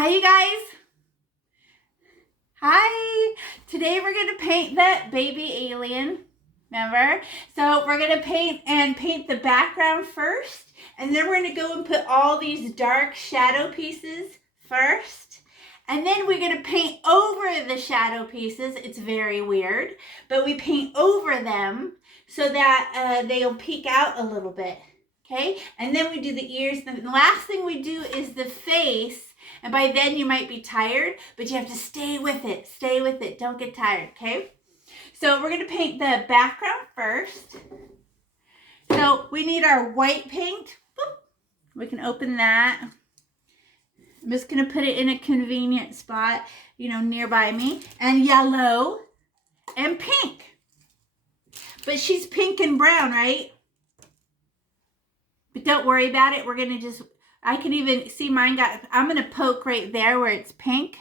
Hi, you guys. Hi. Today we're going to paint the baby alien. Remember? So we're going to paint the background first. And then we're going to go and put all these dark shadow pieces first. And then we're going to paint over the shadow pieces. It's very weird. But we paint over them so that they'll peek out a little bit. Okay? And then we do the ears. The last thing we do is the face. And by then you might be tired, but you have to stay with it. Stay with it. Don't get tired, okay? So we're going to paint the background first. So we need our white paint. Boop. We can open that. I'm just going to put it in a convenient spot, nearby me. And yellow and pink. But she's pink and brown, right? But don't worry about it. We're going to I can even see mine I'm going to poke right there where it's pink.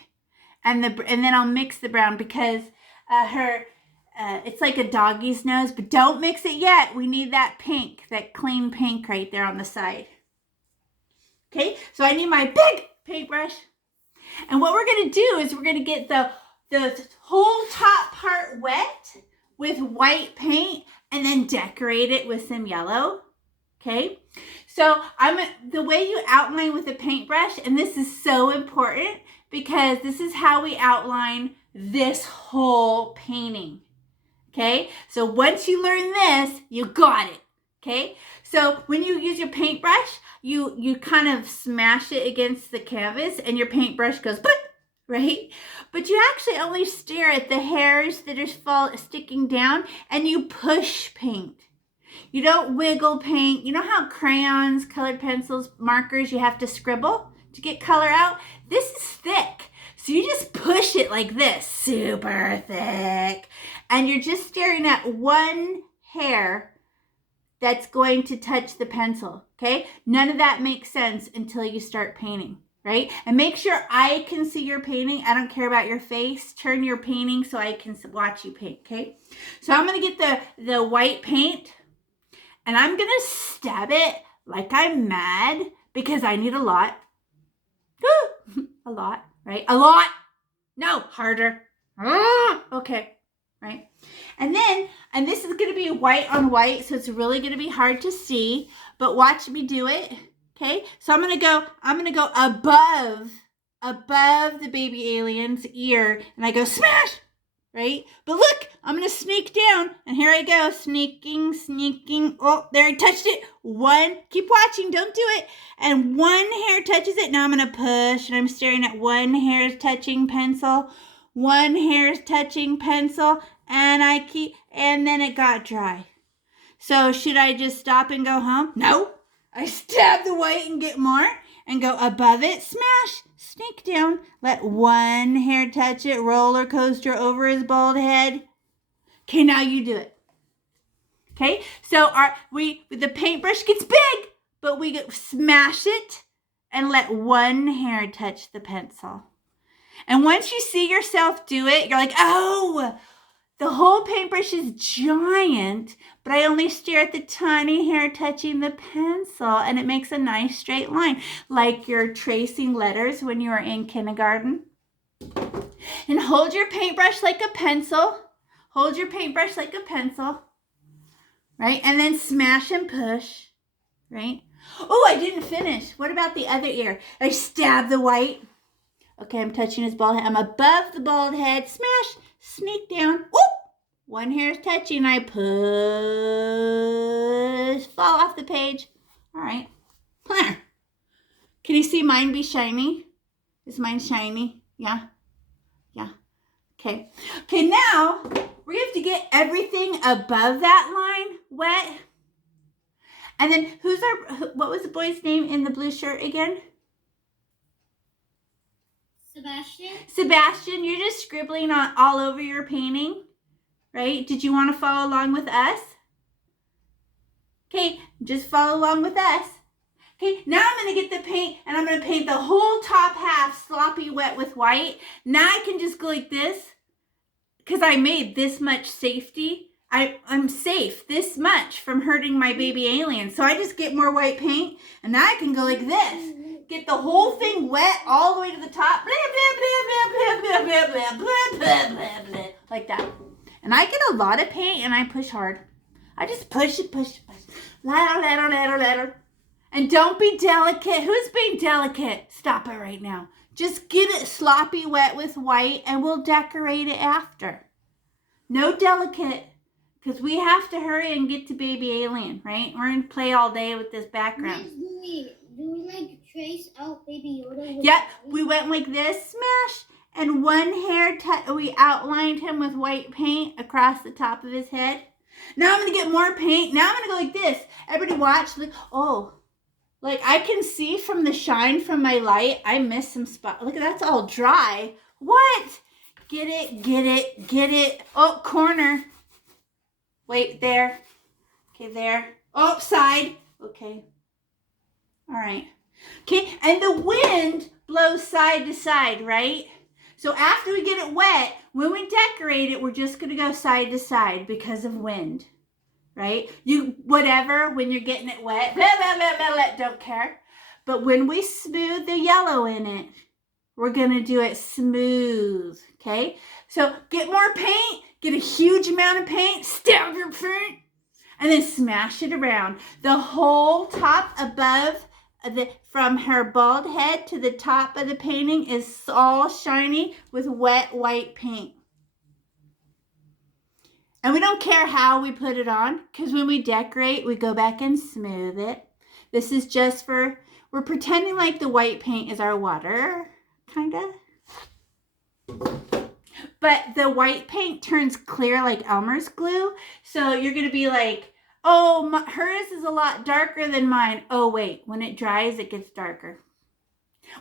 And then I'll mix the brown because it's like a doggy's nose. But don't mix it yet. We need that pink, that clean pink right there on the side. Okay, so I need my big paintbrush. And what we're going to do is we're going to get the whole top part wet with white paint and then decorate it with some yellow. Okay, so the way you outline with a paintbrush, and this is so important because this is how we outline this whole painting. Okay, so once you learn this, you got it. Okay, so when you use your paintbrush, you kind of smash it against the canvas and your paintbrush goes, right? But you actually only stare at the hairs that are sticking down and you push paint. You don't wiggle paint. You know how crayons, colored pencils, markers, you have to scribble to get color out? This is thick. So you just push it like this, super thick. And you're just staring at one hair that's going to touch the pencil, okay? None of that makes sense until you start painting, right? And make sure I can see your painting. I don't care about your face. Turn your painting so I can watch you paint, okay? So I'm going to get the white paint. And I'm going to stab it like I'm mad because I need a lot. A lot, right? A lot. No, harder. Okay, right? And this is going to be white on white, so it's really going to be hard to see. But watch me do it, okay? So I'm going to go above the baby alien's ear, and I go smash. Right? But look, I'm going to sneak down. And here I go. Sneaking. Oh, there I touched it. Keep watching. Don't do it. And one hair touches it. Now I'm going to push. And I'm staring at one hair's touching pencil. One hair's touching pencil. And then it got dry. So should I just stop and go home? No. I stab the white and get more. And go above it. Smash. Sneak down. Let one hair touch it. Roller coaster over his bald head. Okay, now you do it. Okay, so the paintbrush gets big, but we smash it and let one hair touch the pencil. And once you see yourself do it, you're like, oh, the whole paintbrush is giant, but I only stare at the tiny hair touching the pencil, and it makes a nice straight line, like you're tracing letters when you were in kindergarten. And hold your paintbrush like a pencil. Hold your paintbrush like a pencil, right? And then smash and push, right? Oh, I didn't finish. What about the other ear? I stab the white. Okay, I'm touching his bald head. I'm above the bald head. Smash. Sneak down. Whoop! One hair is touching. I push. Fall off the page. All right. Can you see mine be shiny? Is mine shiny? Yeah? Yeah. Okay. Okay, now we have to get everything above that line wet. And then what was the boy's name in the blue shirt again? Sebastian, you're just scribbling all over your painting, right? Did you want to follow along with us? Okay, just follow along with us. Okay, now I'm going to get the paint and I'm going to paint the whole top half sloppy wet with white. Now I can just go like this because I made this much safety. I'm safe this much from hurting my baby alien. So I just get more white paint and now I can go like this. get the whole thing wet all the way to the top. Blah, blah, blah, blah, blah, blah, blah, blah, blah, blah, like that. And I get a lot of paint and I push hard. I just push it, push it, push it. Ladder, ladder, ladder, ladder. And don't be delicate. Who's being delicate? Stop it right now. Just get it sloppy wet with white and we'll decorate it after. No delicate, because we have to hurry and get to Baby Alien, right? We're going to play all day with this background. Do we like trace out Baby Yoda? Yep, we went like this, smash, and one hair, we outlined him with white paint across the top of his head. Now I'm going to get more paint. Now I'm going to go like this. Everybody watch. Like, oh, like I can see from the shine from my light, I missed some spots. Look, that's all dry. What? Get it, get it, get it. Oh, corner. Wait, there. Okay, there. Oh, side. Okay. All right. Okay, and the wind blows side to side, right? So after we get it wet, when we decorate it, we're just going to go side to side because of wind, right? Whatever, when you're getting it wet, blah, blah, blah, blah, blah, don't care. But when we smooth the yellow in it, we're going to do it smooth, okay? So get more paint, get a huge amount of paint, stab your paint, and then smash it around. The whole top above, from her bald head to the top of the painting is all shiny with wet white paint. And we don't care how we put it on, because when we decorate, we go back and smooth it. This is just for, we're pretending like the white paint is our water, kind of. But the white paint turns clear like Elmer's glue. So you're going to be like, oh, hers is a lot darker than mine. Oh, wait, when it dries, it gets darker.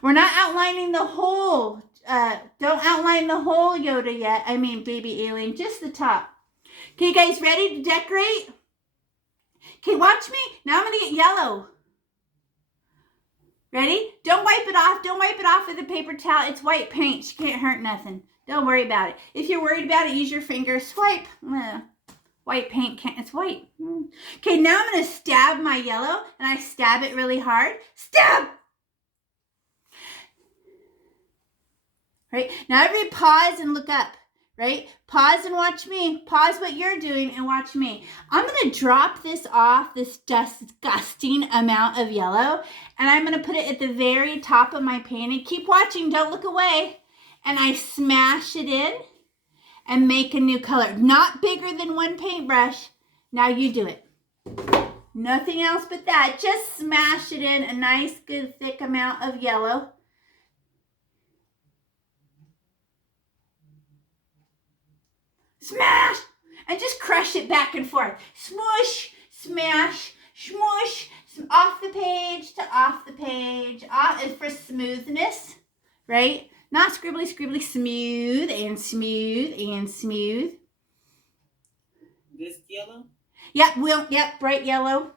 We're not outlining the whole, don't outline the whole Yoda yet. I mean, Baby Alien, just the top. Okay, you guys ready to decorate? Okay, watch me. Now I'm going to get yellow. Ready? Don't wipe it off. Don't wipe it off with a paper towel. It's white paint. She can't hurt nothing. Don't worry about it. If you're worried about it, use your finger. Swipe. White paint can't, it's white. Okay, now I'm going to stab my yellow, and I stab it really hard. Stab! Right? Now everybody pause and look up. Right? Pause and watch me. Pause what you're doing and watch me. I'm going to drop this off, this disgusting amount of yellow, and I'm going to put it at the very top of my painting. Keep watching. Don't look away. And I smash it in and make a new color. Not bigger than one paintbrush. Now you do it. Nothing else but that. Just smash it in a nice, good, thick amount of yellow. Smash! And just crush it back and forth. Smoosh, smash, smoosh, off the page to off the page. Off is for smoothness, right? Not scribbly, scribbly, smooth and smooth and smooth. This yellow? Yep, bright yellow.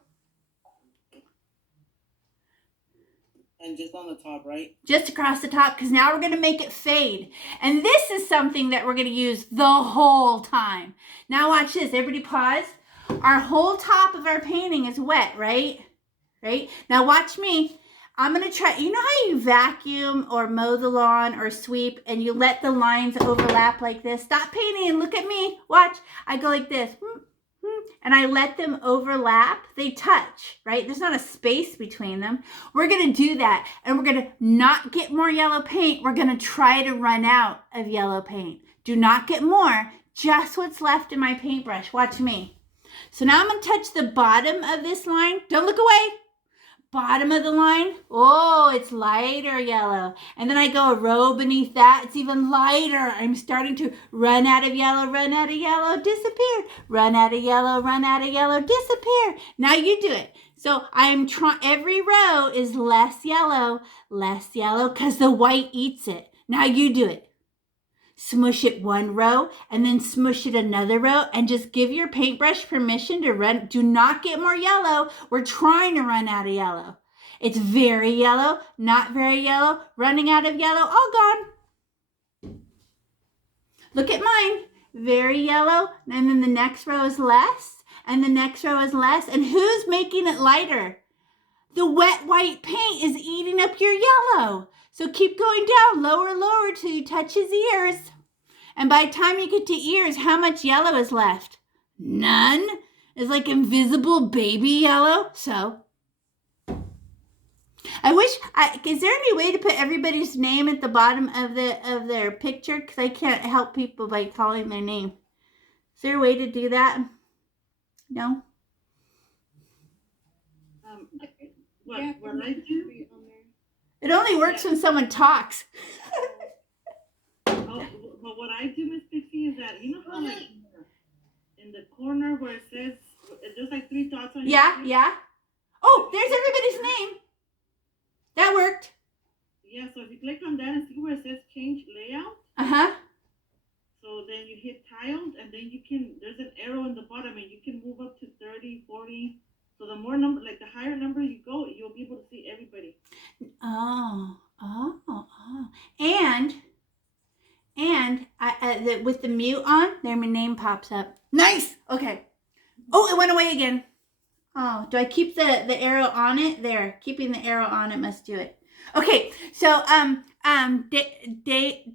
And just on the top, right? Just across the top, because now we're going to make it fade. And this is something that we're going to use the whole time. Now watch this. Everybody pause. Our whole top of our painting is wet, right? Right? Now watch me. I'm going to try, you know how you vacuum or mow the lawn or sweep and you let the lines overlap like this? Stop painting and look at me. Watch. I go like this. And I let them overlap. They touch, right? There's not a space between them. We're going to do that. And we're going to not get more yellow paint. We're going to try to run out of yellow paint. Do not get more. Just what's left in my paintbrush. Watch me. So now I'm going to touch the bottom of this line. Don't look away. Bottom of the line. Oh, it's lighter yellow. And then I go a row beneath that. It's even lighter. I'm starting to run out of yellow, disappear. Run out of yellow, disappear. Now you do it. So I'm trying, every row is less yellow, because the white eats it. Now you do it. Smush it one row and then smush it another row and just give your paintbrush permission to run. Do not get more yellow. We're trying to run out of yellow. It's very yellow, not very yellow, running out of yellow, all gone. Look at mine. Very yellow, and then the next row is less, and the next row is less. And who's making it lighter? the wet white paint is eating up your yellow. So keep going down, lower, lower, till you touch his ears. And by the time you get to ears, how much yellow is left? None. It's like invisible baby yellow. So I wish, is there any way to put everybody's name at the bottom of their picture? Because I can't help people by calling their name. Is there a way to do that? No? What I do? It only works when someone talks. Well, what I do, Miss Pixie, is that, you know how like in the corner where it says, there's like 3 dots on your screen? Yeah. Oh, there's everybody's name. That worked. Yeah, so if you click on that and see where it says change layout, Uh-huh. so then you hit tiled, and then there's an arrow in the bottom, and you can move up to 30, 40. So the more number, like the higher number you go, you'll be able to see everybody. Oh. And with the mute on, their name pops up. Nice. Okay. Oh, it went away again. Oh, do I keep the arrow on it? There, keeping the arrow on it must do it. Okay, so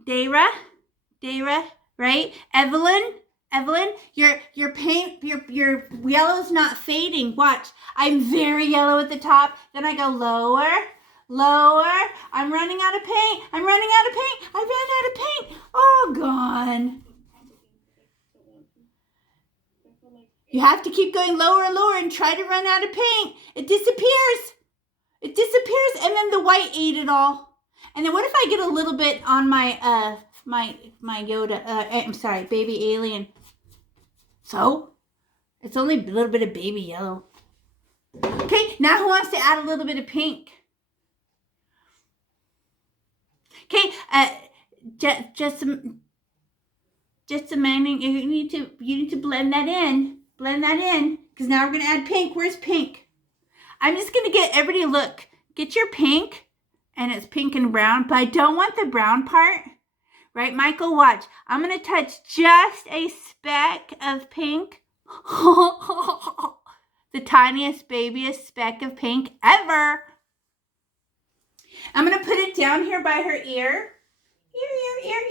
Dara, right? Evelyn, your paint, your yellow's not fading. Watch, I'm very yellow at the top. Then I go lower. I'm running out of paint. I ran out of paint. Oh, gone. You have to keep going lower and lower and try to run out of paint. It disappears. And then the white ate it all. And then what if I get a little bit on my my Yoda, I'm sorry, baby alien. So, it's only a little bit of baby yellow. Okay, now who wants to add a little bit of pink? Okay, just a minute. You need to blend that in. Because now we're going to add pink. Where's pink? I'm just going to get everybody to look. Get your pink. And it's pink and brown. But I don't want the brown part. Right, Michael? Watch. I'm going to touch just a speck of pink. The tiniest, babiest speck of pink ever. I'm going to put it down here by her ear.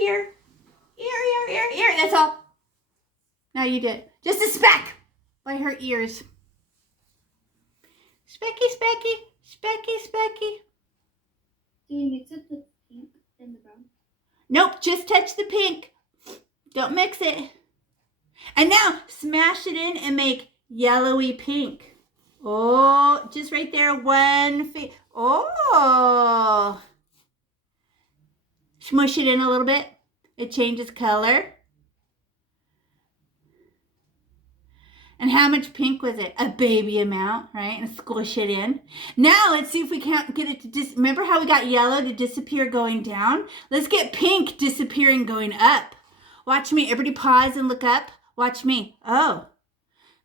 Ear. That's all. Now you did. Just a speck by her ears. Specky. Do you mix up the pink and the brown? Nope, just touch the pink. Don't mix it. And now smash it in and make yellowy pink. Oh, just right there. Oh. Smush it in a little bit. It changes color. And how much pink was it? A baby amount, right? And squish it in. Now let's see if we can't get it to remember how we got yellow to disappear going down? Let's get pink disappearing going up. Watch me. Everybody pause and look up. Watch me. Oh.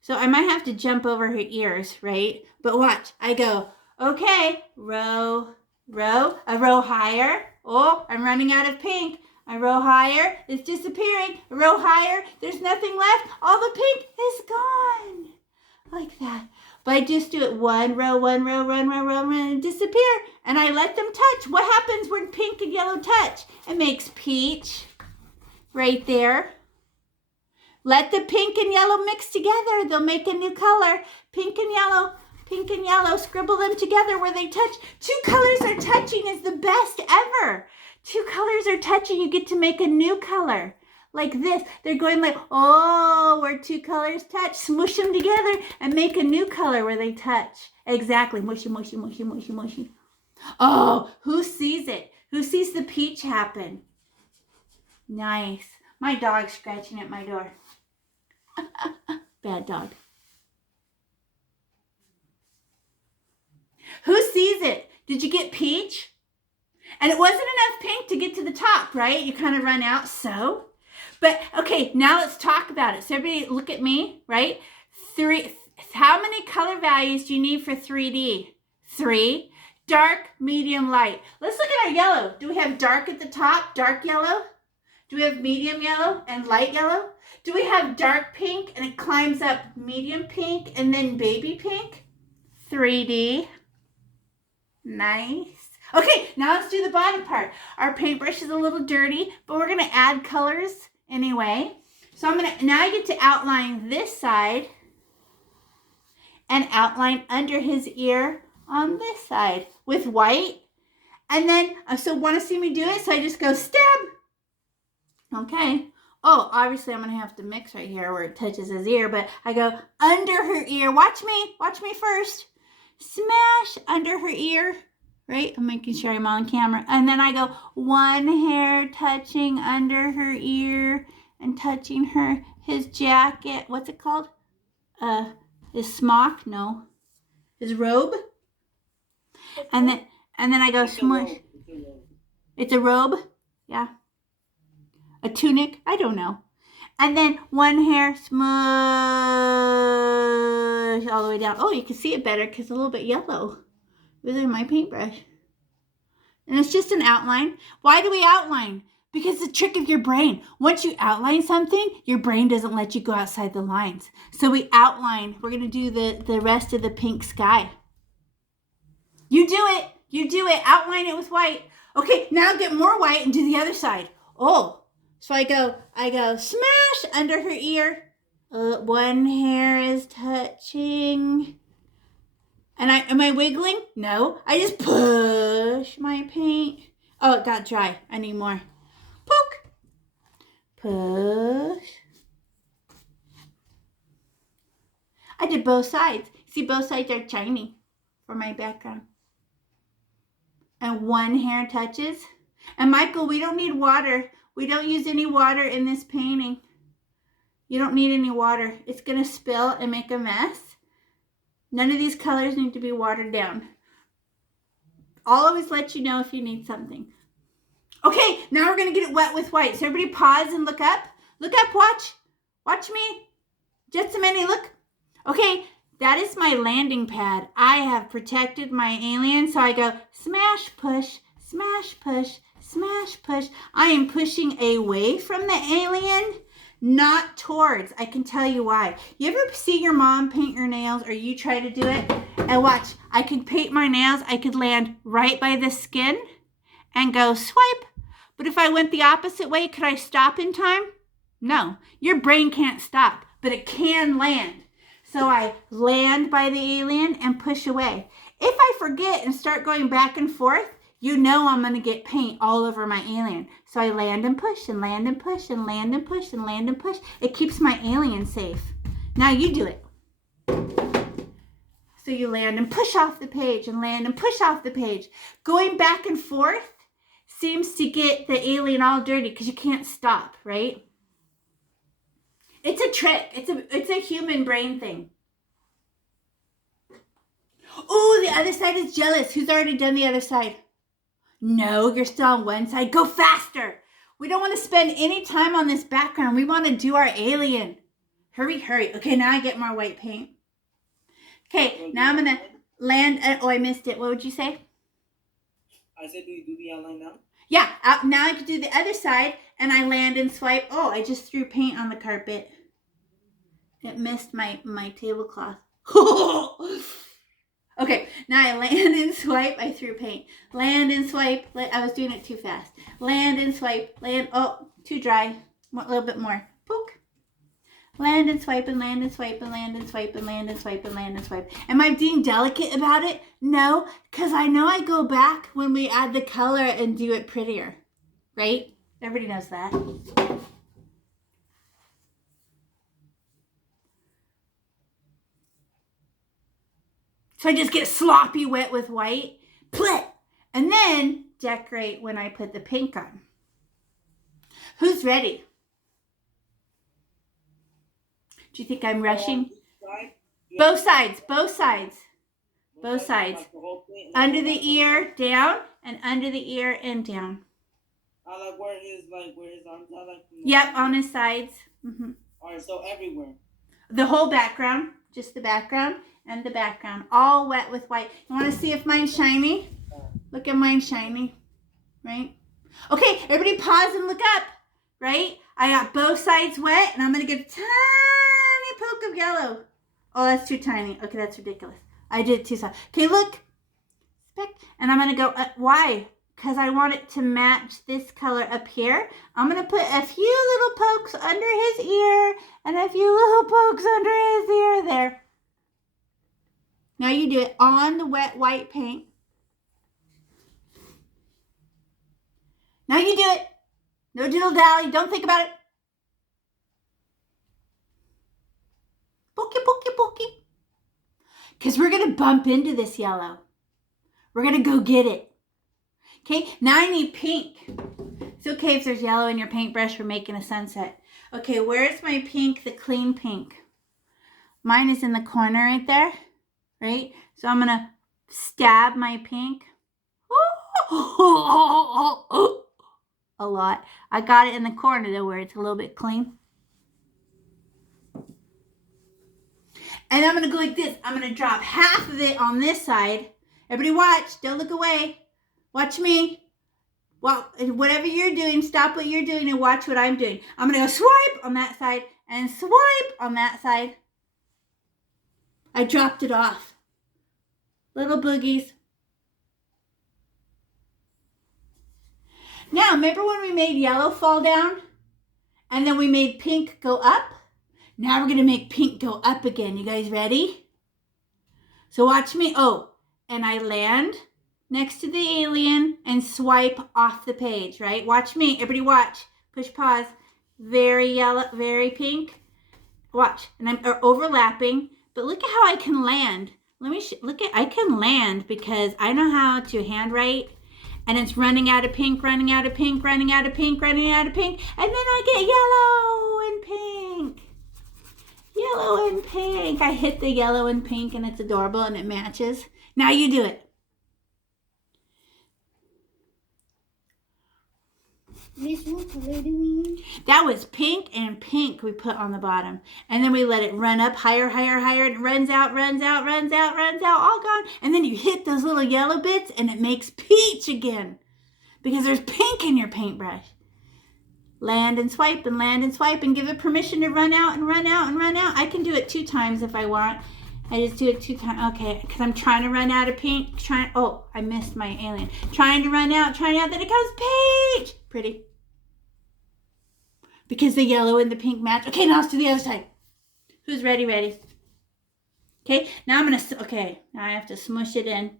So I might have to jump over her ears, right? But watch. I go, okay, row, a row higher. Oh, I'm running out of pink. I row higher, it's disappearing. A row higher, there's nothing left. All the pink is gone. Like that. But I just do it one row, and disappear. And I let them touch. What happens when pink and yellow touch? It makes peach right there. Let the pink and yellow mix together. They'll make a new color. Pink and yellow, scribble them together where they touch. 2 colors are touching is the best ever. 2 colors are touching, you get to make a new color. Like this. They're going like, oh, where 2 colors touch, smush them together and make a new color where they touch. Exactly. Mushy. Oh, who sees it? Who sees the peach happen? Nice. My dog's scratching at my door. Bad dog. Who sees it? Did you get peach? And it wasn't enough pink to get to the top, right? You kind of run out, so. But, okay, now let's talk about it. So everybody look at me, right? How many color values do you need for 3D? 3. Dark, medium, light. Let's look at our yellow. Do we have dark at the top, dark yellow? Do we have medium yellow and light yellow? Do we have dark pink and it climbs up medium pink and then baby pink? 3D. Nice. Okay, now let's do the bottom part. Our paintbrush is a little dirty, but we're going to add colors anyway. So now I get to outline this side and outline under his ear on this side with white. And then, so want to see me do it? So I just go stab. Okay. Oh, obviously I'm going to have to mix right here where it touches his ear, but I go under her ear. Watch me first. Smash under her ear, right? I'm making sure I'm on camera. And then I go one hair touching under her ear and touching his jacket. What's it called? His smock? No. His robe. And then I go smush. It's a robe? Yeah. A tunic? I don't know. And then one hair smush all the way down. Oh, you can see it better because it's a little bit yellow. It was in my paintbrush. And it's just an outline. Why do we outline? Because the trick of your brain. Once you outline something, your brain doesn't let you go outside the lines. So we outline. We're going to do the rest of the pink sky. You do it. You do it. Outline it with white. Okay, now get more white and do the other side. Oh. So I go smash under her ear. One hair is touching. And am I wiggling? No. I just push my paint. Oh, it got dry. I need more. Poke. Push. I did both sides. See, both sides are shiny for my background. And one hair touches. And Michael, we don't need water. We don't use any water in this painting. You don't need any water. It's going to spill and make a mess. None of these colors need to be watered down. I'll always let you know if you need something. Okay, now we're going to get it wet with white. So everybody pause and look up. Look up, watch. Watch me. Jessamine, look. Okay, that is my landing pad. I have protected my alien. So I go smash, push, smash, push, smash, push. I am pushing away from the alien, not towards. I can tell you why. You ever see your mom paint your nails or you try to do it? And watch, I could paint my nails. I could land right by the skin and go swipe. But if I went the opposite way, could I stop in time? No. Your brain can't stop, but it can land. So I land by the alien and push away. If I forget and start going back and forth, you know I'm going to get paint all over my alien. So I land and push and land and push and land and push and land and push. It keeps my alien safe. Now you do it. So you land and push off the page and land and push off the page. Going back and forth seems to get the alien all dirty because you can't stop, right? It's a trick. It's a human brain thing. Oh, the other side is jealous. Who's already done the other side? No, you're still on one side. Go faster. We don't want to spend any time on this background. We want to do our alien. Hurry, hurry. Okay, now I get more white paint. Okay, now I'm going to land. Oh, I missed it. What would you say? I said, do you do the outline now? Yeah, now I can do the other side, and I land and swipe. Oh, I just threw paint on the carpet. It missed my tablecloth. Okay, now I land and swipe. I threw paint. Land and swipe. I was doing it too fast. Land and swipe. Land. Oh, too dry. A little bit more. Poke. Land and swipe and land and swipe and land and swipe and land and swipe and land and swipe. Am I being delicate about it? No, because I know I go back when we add the color and do it prettier. Right? Everybody knows that. So I just get sloppy wet with white, and then decorate when I put the pink on. Who's ready? Do you think I'm rushing? Both sides, both sides, both sides. Under the ear, down, and under the ear and down. I like where his arms are like. Yep, on his sides. Mm-hmm. All right, so everywhere. The whole background, just the background. And the background, all wet with white. You want to see if mine's shiny? Look at mine shiny, right? Okay, everybody pause and look up, right? I got both sides wet, and I'm going to get a tiny poke of yellow. Oh, that's too tiny. Okay, that's ridiculous. I did it too soft. Okay, look. And I'm going to go, why? Because I want it to match this color up here. I'm going to put a few little pokes under his ear and a few little pokes under his ear there. Now you do it on the wet white paint. Now you do it. No diddle dally. Don't think about it. Pokey, pokey, pokey. Because we're going to bump into this yellow. We're going to go get it. Okay, now I need pink. It's okay if there's yellow in your paintbrush. We're making a sunset. Okay, where's my pink, the clean pink? Mine is in the corner right there, right? So I'm going to stab my pink. A lot. I got it in the corner though where it's a little bit clean. And I'm going to go like this. I'm going to drop half of it on this side. Everybody watch. Don't look away. Watch me. Well, whatever you're doing, stop what you're doing and watch what I'm doing. I'm going to go swipe on that side and swipe on that side. I dropped it off. Little boogies. Now, remember when we made yellow fall down? And then we made pink go up? Now we're going to make pink go up again. You guys ready? So watch me. Oh, and I land next to the alien and swipe off the page, right? Watch me. Everybody watch. Push pause. Very yellow, very pink. Watch. And I'm overlapping. But look at how I can land. Let me look at, I can land because I know how to handwrite. And it's running out of pink, running out of pink, running out of pink, running out of pink. And then I get yellow and pink. Yellow and pink. I hit the yellow and pink and it's adorable and it matches. Now you do it. Miss, what color do we need? That was pink and pink we put on the bottom. And then we let it run up higher, higher, higher. And it runs out, runs out, runs out, runs out, all gone. And then you hit those little yellow bits and it makes peach again. Because there's pink in your paintbrush. Land and swipe and land and swipe and give it permission to run out and run out and run out. I can do it 2 times if I want. I just do it 2 times. Okay, because I'm trying to run out of pink. Oh, I missed my alien. Trying to run out, then it comes peach. Pretty. Because the yellow and the pink match. Okay, now let's do the other side. Who's ready? Ready. Okay, now now I have to smush it in.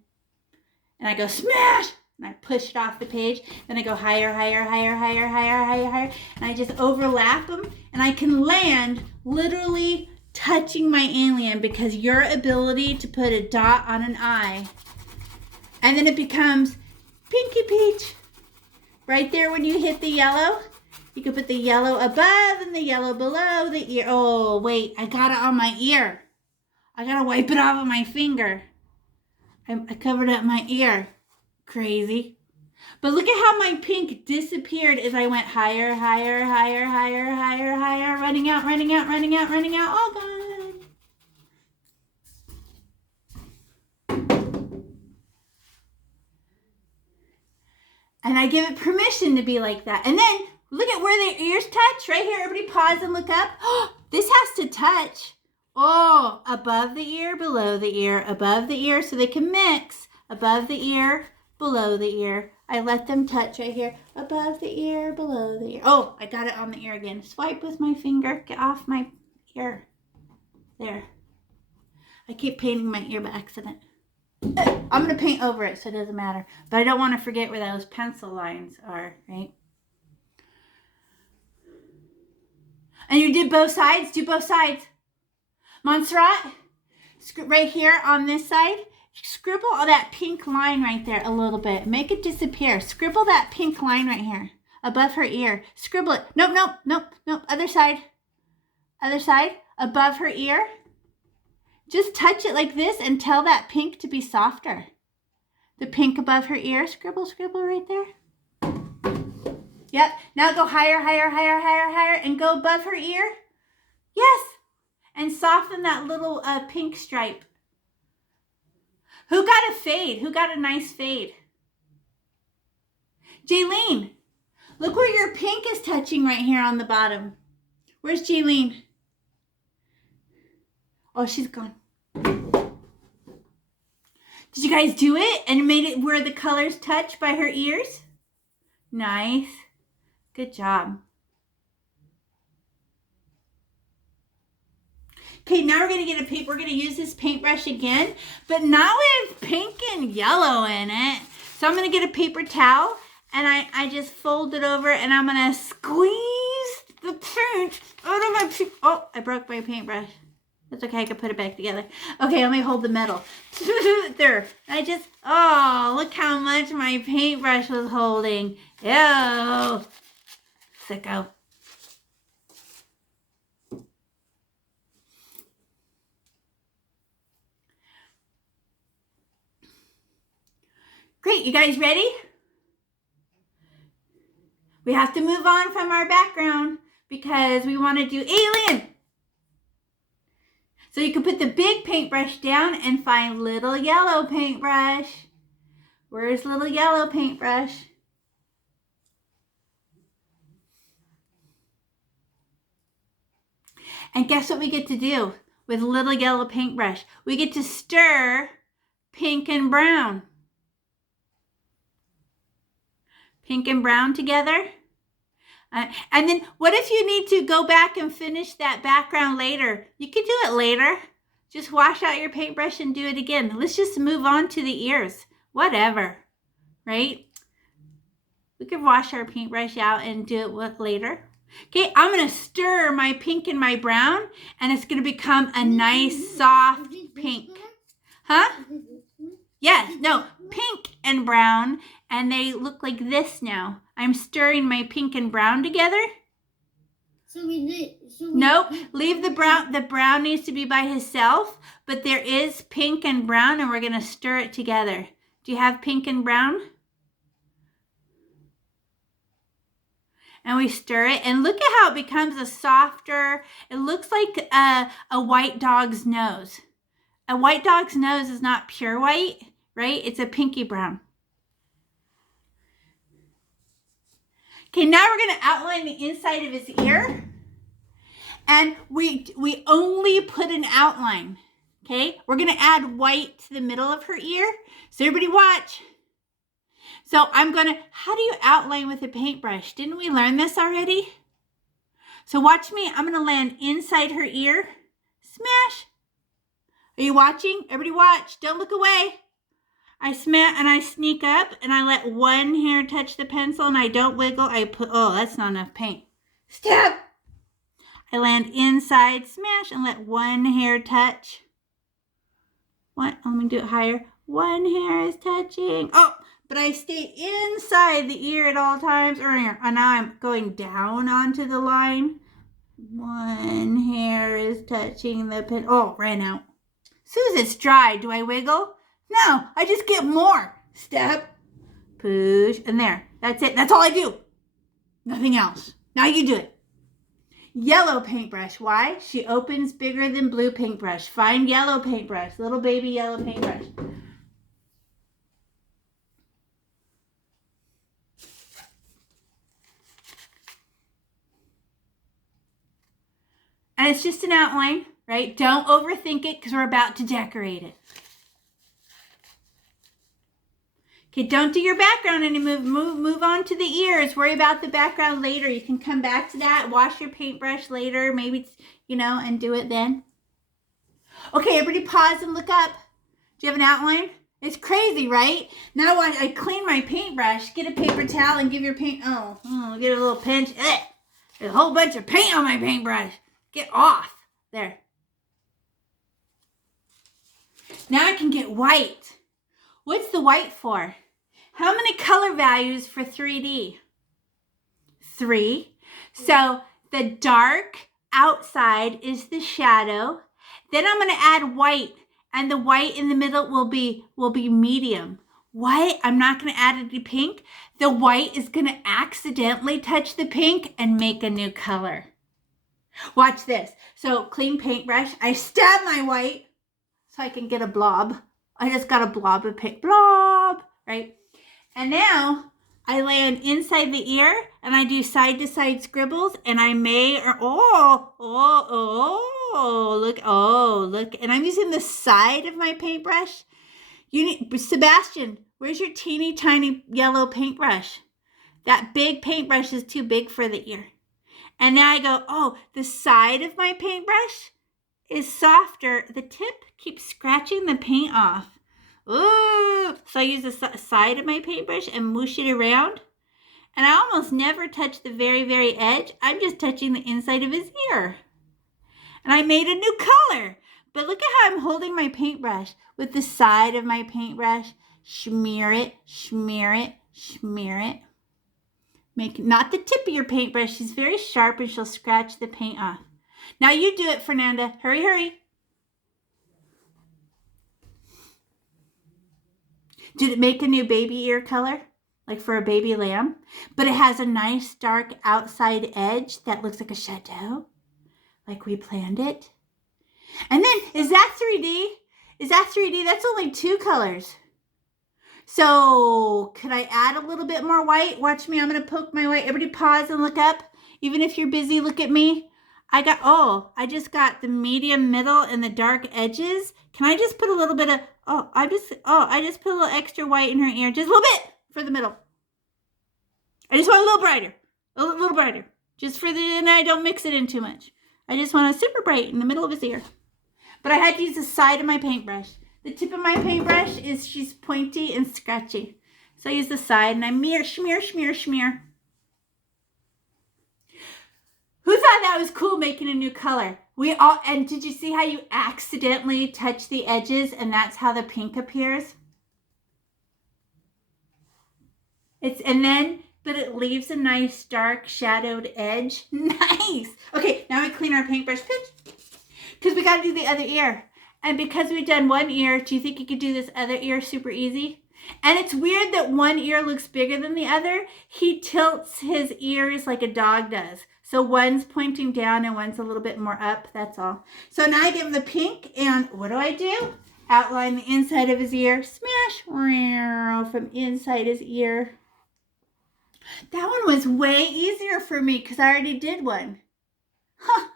And I go smash. And I push it off the page. Then I go higher, higher, higher, higher, higher, higher, higher. And I just overlap them. And I can land literally touching my alien because your ability to put a dot on an eye. And then it becomes Pinky Peach. Right there when you hit the yellow. You can put the yellow above and the yellow below the ear. Oh, wait. I got it on my ear. I got to wipe it off of my finger. I covered up my ear. Crazy. But look at how my pink disappeared as I went higher, higher, higher, higher, higher, higher. Running out, running out, running out, running out. All gone. And I give it permission to be like that. And then look at where the ears touch. Right here. Everybody pause and look up. Oh, this has to touch. Oh, above the ear, below the ear, above the ear. So they can mix. Above the ear, below the ear. I let them touch right here. Above the ear, below the ear. Oh, I got it on the ear again. Swipe with my finger. Get off my ear. There. I keep painting my ear by accident. I'm going to paint over it so it doesn't matter. But I don't want to forget where those pencil lines are, right? And you did both sides? Do both sides. Montserrat, right here on this side, scribble all that pink line right there a little bit. Make it disappear. Scribble that pink line right here above her ear. Scribble it. Nope, nope, nope, nope. Other side. Other side. Above her ear. Just touch it like this and tell that pink to be softer. The pink above her ear. Scribble, scribble right there. Yep. Now go higher, higher, higher, higher, higher, and go above her ear. Yes. And soften that little pink stripe. Who got a fade? Who got a nice fade? Jaylene, look where your pink is touching right here on the bottom. Where's Jaylene? Oh, she's gone. Did Did you guys do it and made it where the colors touch by her ears? Nice. Good job. Okay, now we're going to get a paint. We're going to use this paintbrush again, but now with pink and yellow in it. So I'm going to get a paper towel and I just fold it over and I'm going to squeeze the paint out of my paint. Oh, I broke my paintbrush. That's okay, I can put it back together. Okay, let me hold the metal. There. Oh, look how much my paintbrush was holding. Ew. Sicko. Great, you guys ready? We have to move on from our background because we want to do alien. So you can put the big paintbrush down and find little yellow paintbrush. Where's little yellow paintbrush? And guess what we get to do with little yellow paintbrush? We get to stir pink and brown. Pink and brown together. And then what if you need to go back and finish that background later? You can do it later. Just wash out your paintbrush and do it again. Let's just move on to the ears. Whatever, right? We could wash our paintbrush out and do it later. Okay, I'm going to stir my pink and my brown, and it's going to become a nice, soft pink. Huh? Yes, no, pink and brown, and they look like this now. I'm stirring my pink and brown together. Nope, leave the brown. The brown needs to be by itself, but there is pink and brown, and we're going to stir it together. Do you have pink and brown? And we stir it, and look at how it becomes a softer, it looks like a white dog's nose. A white dog's nose is not pure white, right? It's a pinky brown. Okay, now we're going to outline the inside of his ear. And we only put an outline, okay? We're going to add white to the middle of her ear. So everybody watch. So how do you outline with a paintbrush? Didn't we learn this already? So watch me. I'm going to land inside her ear. Smash. Are you watching? Everybody watch. Don't look away. I smash and I sneak up and I let one hair touch the pencil and I don't wiggle. Oh, that's not enough paint. Step. I land inside, smash, and let one hair touch. Let me do it higher. One hair is touching. Oh, but I stay inside the ear at all times. And now I'm going down onto the line. One hair is touching the pen. Oh, ran out. As soon as it's dry, do I wiggle? No, I just get more. Step, push, and there. That's it. That's all I do. Nothing else. Now you do it. Yellow paintbrush. Why? She opens bigger than blue paintbrush. Find yellow paintbrush. Little baby yellow paintbrush. And it's just an outline, right? Don't overthink it because we're about to decorate it. Okay, don't do your background and move on to the ears. Worry about the background later. You can come back to that, wash your paintbrush later, maybe, and do it then. Okay, everybody pause and look up. Do you have an outline? It's crazy, right? Now I clean my paintbrush, get a paper towel and give your paint, get a little pinch. There's a whole bunch of paint on my paintbrush. Get off. There. Now I can get white. What's the white for? How many color values for 3D? 3. So the dark outside is the shadow. Then I'm going to add white, and the white in the middle will be medium. White, I'm not going to add any pink. The white is going to accidentally touch the pink and make a new color. Watch this. So clean paintbrush. I stab my white so I can get a blob. I just got a blob of pink. Blob, right? And now I land inside the ear and I do side to side scribbles and I look. And I'm using the side of my paintbrush. Sebastian, where's your teeny tiny yellow paintbrush? That big paintbrush is too big for the ear. And now I go, oh, the side of my paintbrush is softer. The tip keeps scratching the paint off. Ooh. So I use the side of my paintbrush and moosh it around. And I almost never touch the very, very edge. I'm just touching the inside of his ear. And I made a new color. But look at how I'm holding my paintbrush with the side of my paintbrush. Smear it, smear it, smear it. Not the tip of your paintbrush. She's very sharp and she'll scratch the paint off. Now you do it, Fernanda. Hurry, hurry. Did it make a new baby ear color? Like for a baby lamb? But it has a nice dark outside edge that looks like a shadow. Like we planned it. And then, is that 3D? Is that 3D? That's only 2 colors. So, could I add a little bit more white? Watch me, I'm going to poke my white. Everybody pause and look up. Even if you're busy, look at me. I just got the medium middle and the dark edges. Can I just put a little bit of, I just put a little extra white in her ear. Just a little bit for the middle. I just want a little brighter. A little brighter. Just for the, and I don't mix it in too much. I just want a super bright in the middle of his ear. But I had to use the side of my paintbrush. The tip of my paintbrush she's pointy and scratchy. So I use the side and I smear, smear, smear. Who thought that was cool making a new color? And did you see how you accidentally touch the edges and that's how the pink appears? But it leaves a nice dark shadowed edge. Nice. Okay, now we clean our paintbrush pitch. Because we got to do the other ear. And because we've done one ear, do you think you could do this other ear super easy? And it's weird that one ear looks bigger than the other. He tilts his ears like a dog does. So one's pointing down and one's a little bit more up. That's all. So now I give him the pink. And what do? Outline the inside of his ear. Smash from inside his ear. That one was way easier for me because I already did one. Huh.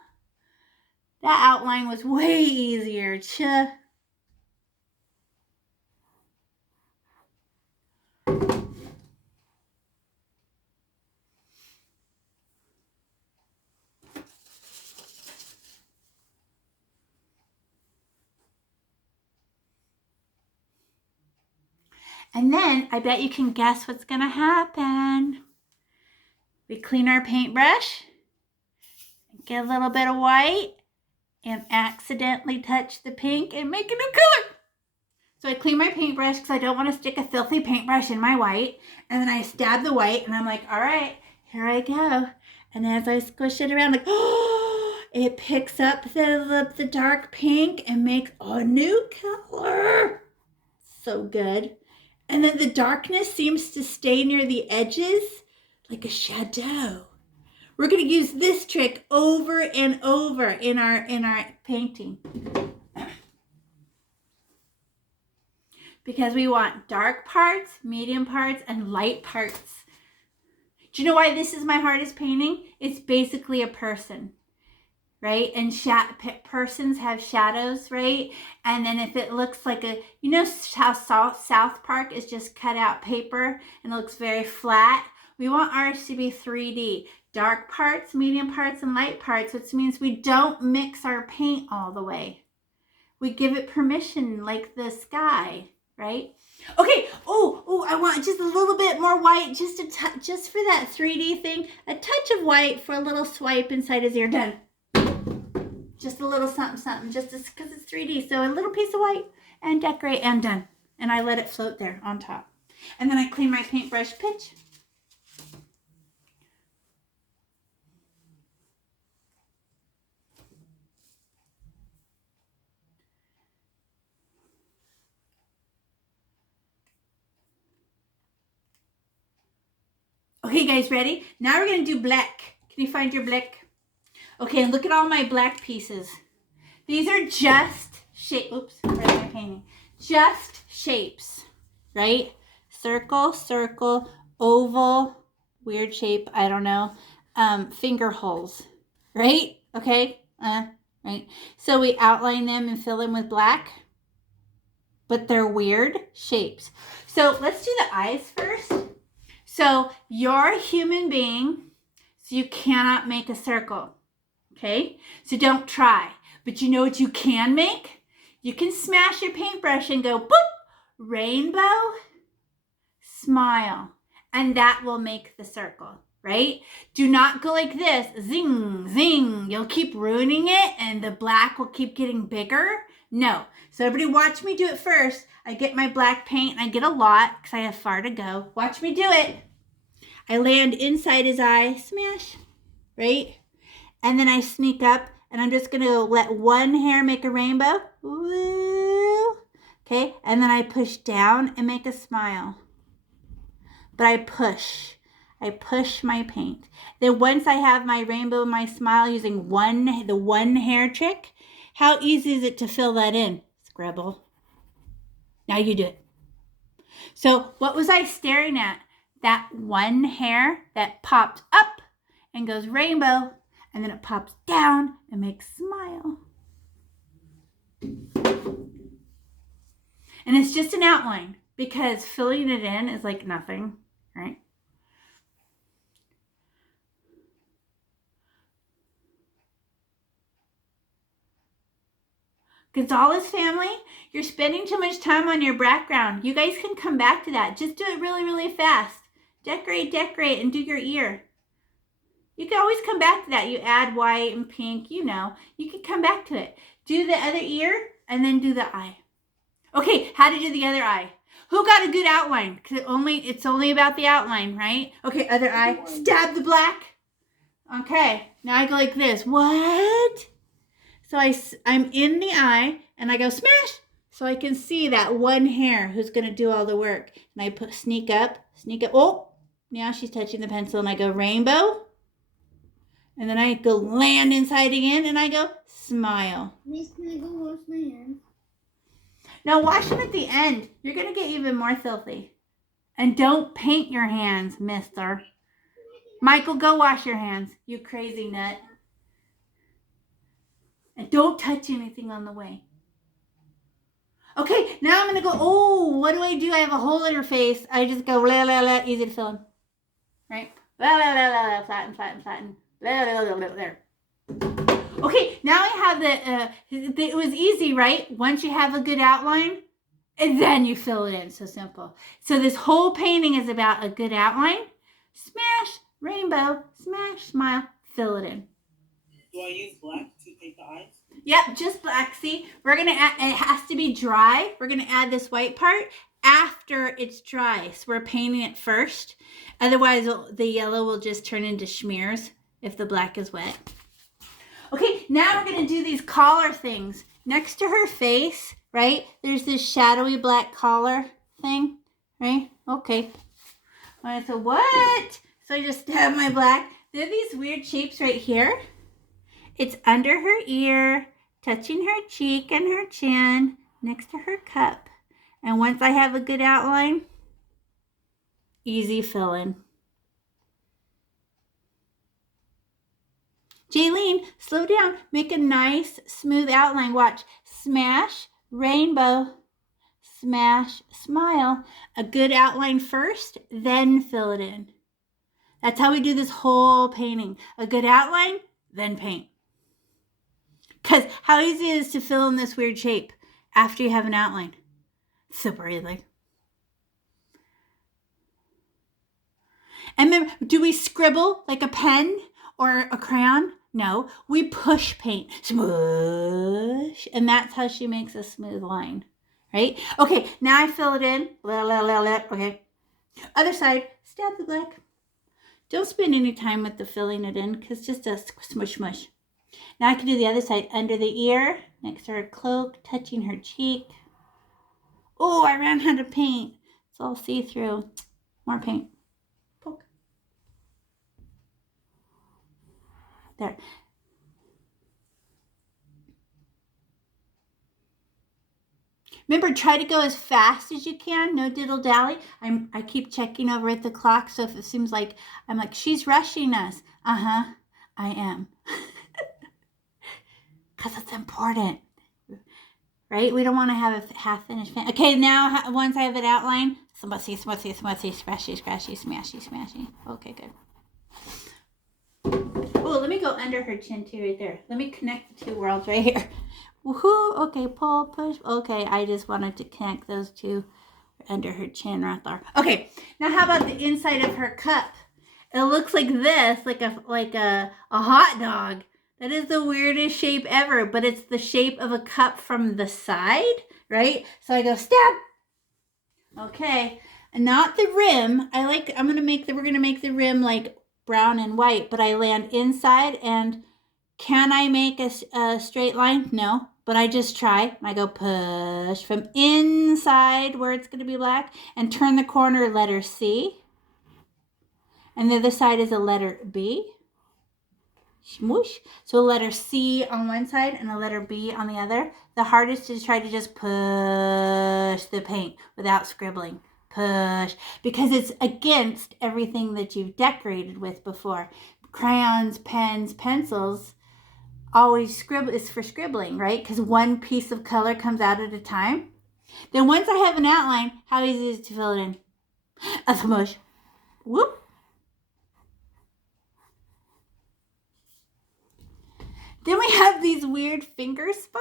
That outline was way easier. And then I bet you can guess what's going to happen. We clean our paintbrush, get a little bit of white, and accidentally touch the pink and make a new color. So I clean my paintbrush because I don't want to stick a filthy paintbrush in my white. And then I stab the white and I'm like, all right, here I go. And as I squish it around, like, oh, it picks up the dark pink and makes a new color. So good. And then the darkness seems to stay near the edges like a shadow. We're going to use this trick over and over in our painting. Because we want dark parts, medium parts, and light parts. Do you know why this is my hardest painting? It's basically a person, right? And persons have shadows, right? And then if it looks like you know how South Park is just cut out paper and it looks very flat? We want ours to be 3D. Dark parts, medium parts, and light parts, which means we don't mix our paint all the way. We give it permission like the sky, right? Okay, I want just a little bbit more white, just for that 3D thing. A touch of white for a little swipe inside his ear. Done. Just a little something, just because it's 3D. So a little piece of white and decorate and done. And I let it float there on top. And then I clean my paintbrush pitch. Okay, guys, ready? Now we're going to do black. Can you find your black? Okay, and look at all my black pieces. These are just shape. Oops, where's my painting? Just shapes, right? Circle, circle, oval, weird shape, I don't know. Finger holes, right? Okay, right. So we outline them and fill them with black. but they're weird shapes. So let's do the eyes first. So you're a human being, so you cannot make a circle, okay? So don't try. But you know what you can make? You can smash your paintbrush and go, boop, rainbow, smile. And that will make the circle, right? Do not go like this, zing, zing. You'll keep ruining it and the black will keep getting bigger. No. So everybody watch me do it first. I get my black paint and I get a lot because I have far to go. Watch me do it. I land inside his eye, smash, right? And then I sneak up and I'm just gonna let one hair make a rainbow. Woo. Okay, and then I push down and make a smile. But I push my paint. Then once I have my rainbow and my smile using the one hair trick, how easy is it to fill that in? Scribble. Now you do it. So what was I staring at? That one hair that popped up and goes rainbow, and then it pops down and makes smile. And it's just an outline because filling it in is like nothing, right? Gonzalez family, you're spending too much time on your background. You guys can come back to that. Just do it really, really fast. Decorate, and do your ear. You can always come back to that. You add white and pink, you know. You can come back to it. Do the other ear and then do the eye. Okay, how to do the other eye. Who got a good outline? Because it's only about the outline, right? Okay, other eye. Stab the black. Okay, now I go like this. What? So I'm in the eye and I go smash. So I can see that one hair who's going to do all the work. And I sneak up. Oh, now she's touching the pencil and I go rainbow. And then I go land inside again and I go smile. Miss, can I go wash my hands? Now wash them at the end. You're going to get even more filthy. And don't paint your hands, mister. Michael, go wash your hands, you crazy nut. And don't touch anything on the way. Okay, now I'm going to go, oh, what do? I have a hole in her face. I just go, la, la, la, easy to fill in. Right? La, la, la, la, la, flatten. La, la, la, la, there. Okay, now I have it was easy, right? Once you have a good outline, and then you fill it in. So simple. So this whole painting is about a good outline. Smash, rainbow, smash, smile, fill it in. Do I use black to take the eyes? Yep, just black. See, we're going to add, it has to be dry. We're going to add this white part after it's dry. So we're painting it first. Otherwise, the yellow will just turn into schmears if the black is wet. Okay, now we're going to do these collar things. Next to her face, right, there's this shadowy black collar thing, right? Okay. All right, so what? So I just stab my black. There are these weird shapes right here. It's under her ear, touching her cheek and her chin, next to her cup. And once I have a good outline, easy fill in. Jaylene, slow down. Make a nice, smooth outline. Watch. Smash, rainbow, smash, smile. A good outline first, then fill it in. That's how we do this whole painting. A good outline, then paint. Because how easy it is to fill in this weird shape after you have an outline. Super easy. And remember, do we scribble like a pen or a crayon? No, we push paint. Smoosh. And that's how she makes a smooth line. Right? Okay, now I fill it in. Okay. Other side, stab the black. Don't spend any time with the filling it in because just a smush smush. Now I can do the other side, under the ear, next to her cloak, touching her cheek. Oh, I ran out of paint. It's all see-through. More paint. Poke. There. Remember, try to go as fast as you can. No diddle-dally. I keep checking over at the clock, so if it seems like I'm like, she's rushing us. I am. Because it's important. right? We don't want to have a half-finished fan. Okay, now once I have it outlined, smutty, smutty, smutty, scratchy, scratchy, smashy, smashy. Okay, good. Oh, let me go under her chin too, right there. Let me connect the two worlds right here. Woohoo! Okay, pull, push. Okay, I just wanted to connect those two under her chin right there. Okay, now how about the inside of her cup? It looks like this, like a hot dog. That is the weirdest shape ever, but it's the shape of a cup from the side, right? So I go stab. Okay, and not the rim. We're gonna make the rim like brown and white, but I land inside. And can I make a straight line? No, but I just try. I go push from inside where it's gonna be black and turn the corner, letter C. And the other side is a letter B. Smoosh. So a letter C on one side and a letter B on the other. The hardest is try to just push the paint without scribbling. Push. Because it's against everything that you've decorated with before. Crayons, pens, pencils, always is for scribbling, right? Because one piece of color comes out at a time. Then once I have an outline, how easy is it to fill it in? A smush. Whoop. Then we have these weird finger spots.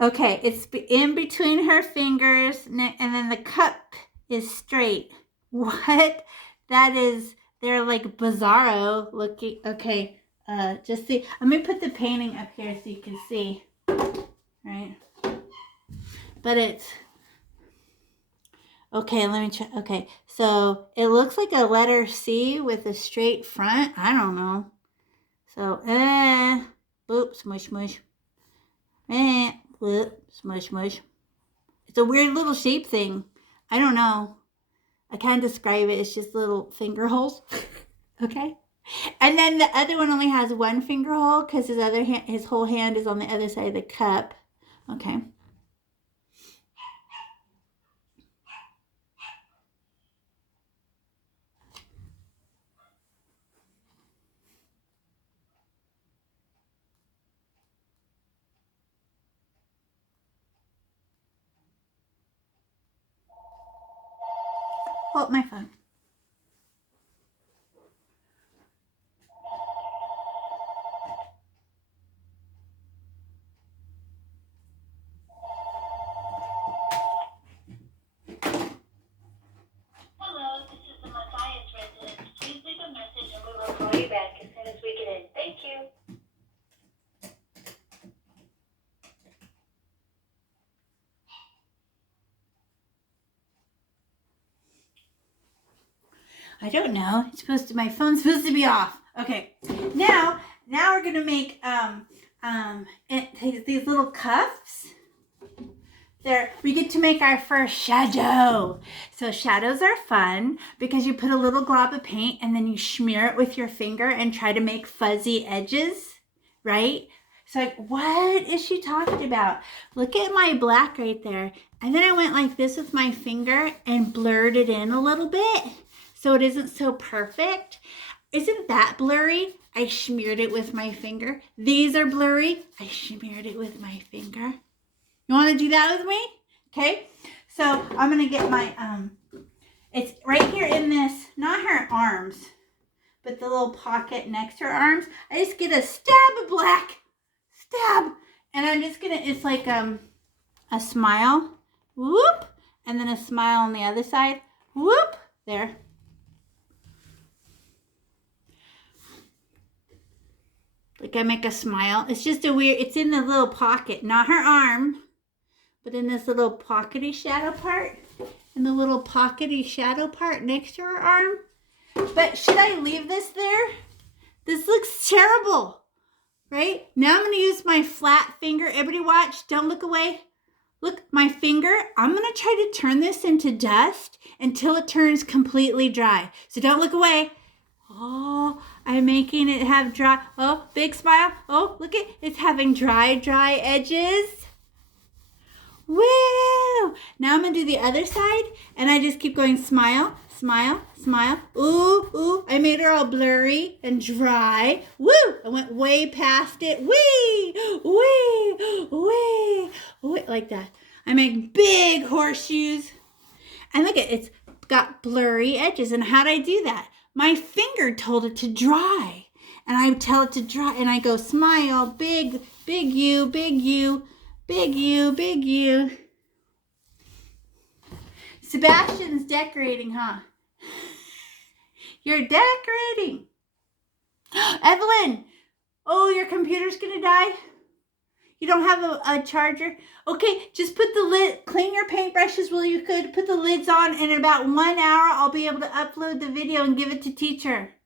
Okay, it's in between her fingers, and then the cup is straight. What? They're like bizarro looking. Okay, just see. Let me put the painting up here so you can see. Right? But it's... Okay, let me try. Okay, so it looks like a letter C with a straight front. I don't know. So, boop, smush, smush. Boop, smush, smush. It's a weird little shape thing. I don't know. I can't describe it. It's just little finger holes. Okay? And then the other one only has one finger hole because his whole hand is on the other side of the cup. Okay. Oh, my phone. Hello, this is the Matthias residence. Please leave a message and we will call you back as soon as we get in. Thank you. I don't know. My phone's supposed to be off. Okay. Now we're gonna make these little cuffs. We get to make our first shadow. So shadows are fun because you put a little glob of paint and then you smear it with your finger and try to make fuzzy edges, right? So like, what is she talking about? Look at my black right there. And then I went like this with my finger and blurred it in a little bit so it isn't so perfect. Isn't that blurry? I smeared it with my finger. These are blurry. I smeared it with my finger. You want to do that with me? Okay. So I'm going to get my, it's right here in this, not her arms, but the little pocket next to her arms. I just get a stab of black. Stab. And I'm just going to, it's like a smile. Whoop. And then a smile on the other side. Whoop. There. Like I make a smile. It's just it's in the little pocket, not her arm, but in this little pockety shadow part. And the little pockety shadow part next to her arm. But should I leave this there? This looks terrible, right? Now I'm going to use my flat finger. Everybody watch. Don't look away. Look, my finger. I'm going to try to turn this into dust until it turns completely dry. So don't look away. Oh, I'm making it have dry. Oh, big smile. Oh, look at it's having dry edges. Woo! Now I'm going to do the other side, and I just keep going smile, smile, smile. Ooh, ooh. I made her all blurry and dry. Woo! I went way past it. Wee! Wee! Wee! Wee! Like that. I make big horseshoes. And look at it, it's got blurry edges. And how'd I do that? My finger told it to dry. And I tell it to dry. And I go, smile, big, big you, big you, big you, big you. Sebastian's decorating, huh? You're decorating. Evelyn, oh, your computer's gonna die? You don't have a charger? Okay, just put the lid, clean your paintbrushes while you could, put the lids on, and in about 1 hour, I'll be able to upload the video and give it to teacher.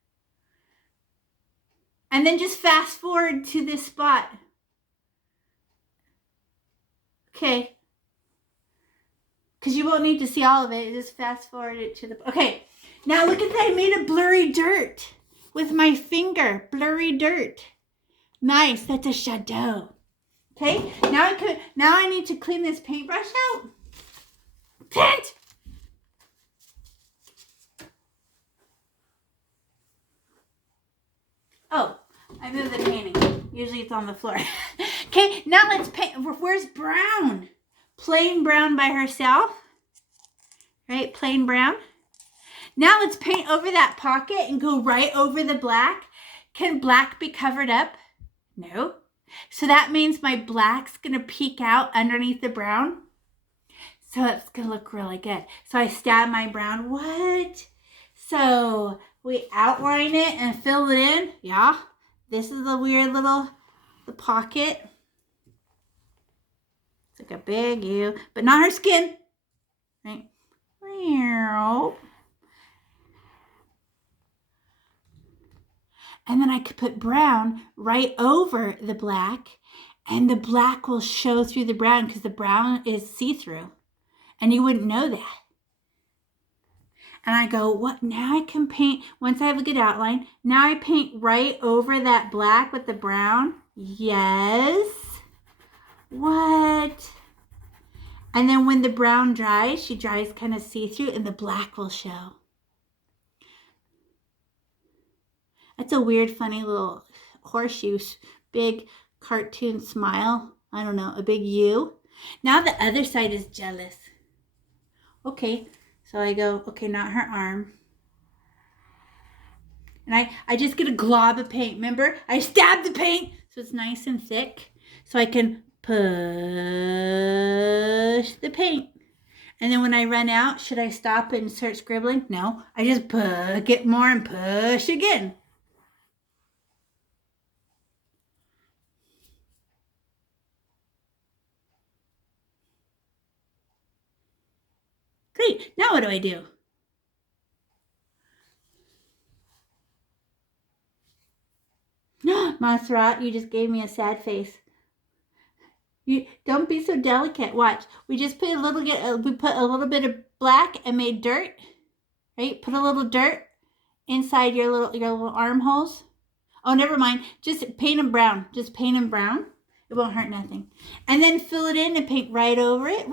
And then just fast forward to this spot. Okay. Because you won't need to see all of it. Just fast forward it to the... Okay. Now look at that. I made a blurry dirt with my finger. Blurry dirt. Nice. That's a shadow. Okay. Now I need to clean this paintbrush out. Paint! Oh, I moved the painting. Usually it's on the floor. Okay, now let's paint. Where's brown? Plain brown by herself. Right, plain brown. Now let's paint over that pocket and go right over the black. Can black be covered up? No. So that means my black's going to peek out underneath the brown. So it's going to look really good. So I stab my brown. What? So we outline it and fill it in. Yeah. This is the weird little, the pocket. It's like a big U, but not her skin. Right? And then I could put brown right over the black, and the black will show through the brown because the brown is see-through. And you wouldn't know that. And I go, what? Now I can paint, once I have a good outline, now I paint right over that black with the brown. Yes. What? And then when the brown dries, she dries kind of see-through and the black will show. That's a weird, funny little horseshoe, big cartoon smile. I don't know, a big U. Now the other side is jealous. Okay, so I go, okay, not her arm. And I just get a glob of paint. Remember, I stab the paint so it's nice and thick so I can push the paint. And then when I run out, should I stop and start scribbling? No, I just get more and push again. Great, now what do I do? Montserrat, you just gave me a sad face. You don't be so delicate. Watch. We just put we put a little bit of black and made dirt. Right? Put a little dirt inside your little armholes. Oh, never mind. Just paint them brown. Just paint them brown. It won't hurt nothing. And then fill it in and paint right over it.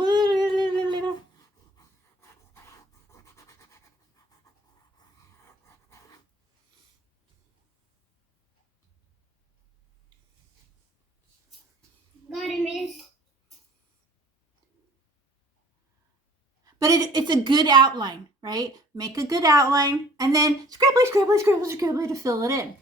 Got it, miss. But it's a good outline, right? Make a good outline and then scribbly to fill it in.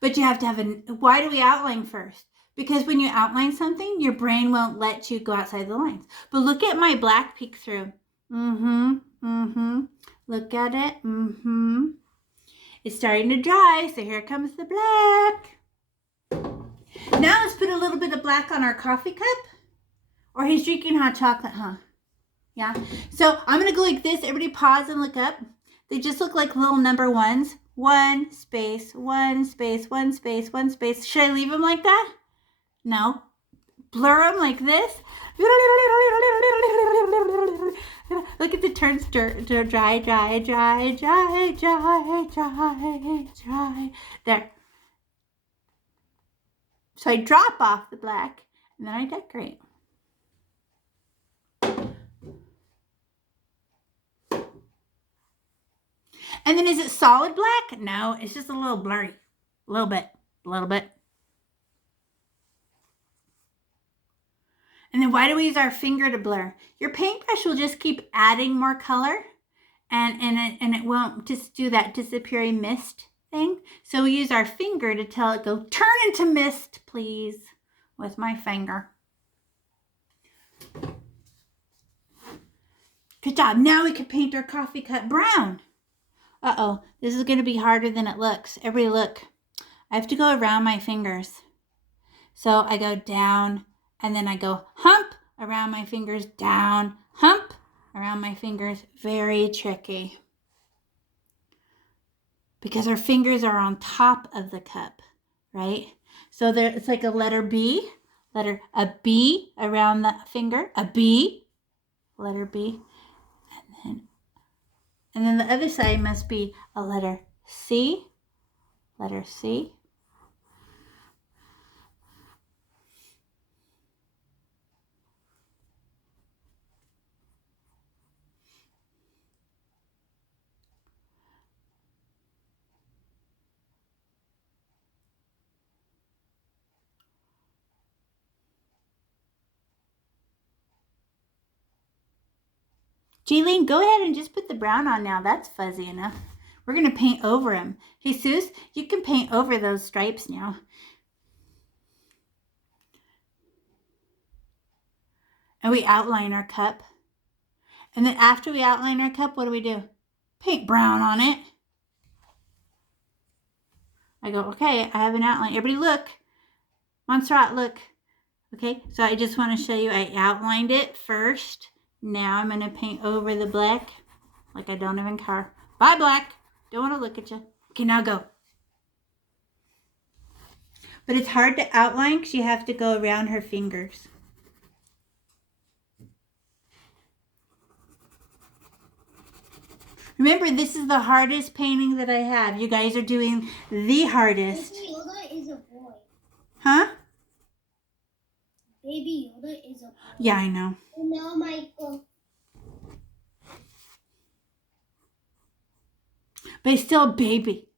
But you have to have why do we outline first? Because when you outline something, your brain won't let you go outside the lines. But look at my black peek through. Look at it. It's starting to dry, so here comes the black. Now let's put a little bit of black on our coffee cup. Or he's drinking hot chocolate, huh? Yeah. So I'm going to go like this. Everybody pause and look up. They just look like little number ones. 1 space, 1 space, 1 space, 1 space. Should I leave them like that? No. Blur them like this. Look at the turns dry. There. So I drop off the black and then I decorate. And then is it solid black? No, it's just a little blurry. A little bit. And then why do we use our finger to blur? Your paintbrush will just keep adding more color and it won't just do that disappearing mist thing. So we use our finger to tell it, go turn into mist, please, with my finger. Good job. Now we can paint our coffee cup brown. Uh-oh, this is going to be harder than it looks. Everybody look. I have to go around my fingers. So I go down, and then I go hump around my fingers, down, hump around my fingers. Very tricky. Because our fingers are on top of the cup, right? So there, it's like a letter B, a B around the finger, a B, letter B. And then the other side must be a letter C, letter C. Jaylene, go ahead and just put the brown on now. That's fuzzy enough. We're going to paint over them. Jesus, you can paint over those stripes now. And we outline our cup. And then after we outline our cup, what do? Paint brown on it. I go, okay, I have an outline. Everybody look. Montserrat, look. Okay, so I just want to show you I outlined it first. Now I'm going to paint over the black like I don't even care. Bye, black. Don't want to look at you. Okay, now go. But it's hard to outline because you have to go around her fingers. Remember, this is the hardest painting that I have. You guys are doing the hardest. Baby Yoda is a boy. Huh? Baby Yoda is a boy. Yeah, I know. No, Michael. But he's still a baby.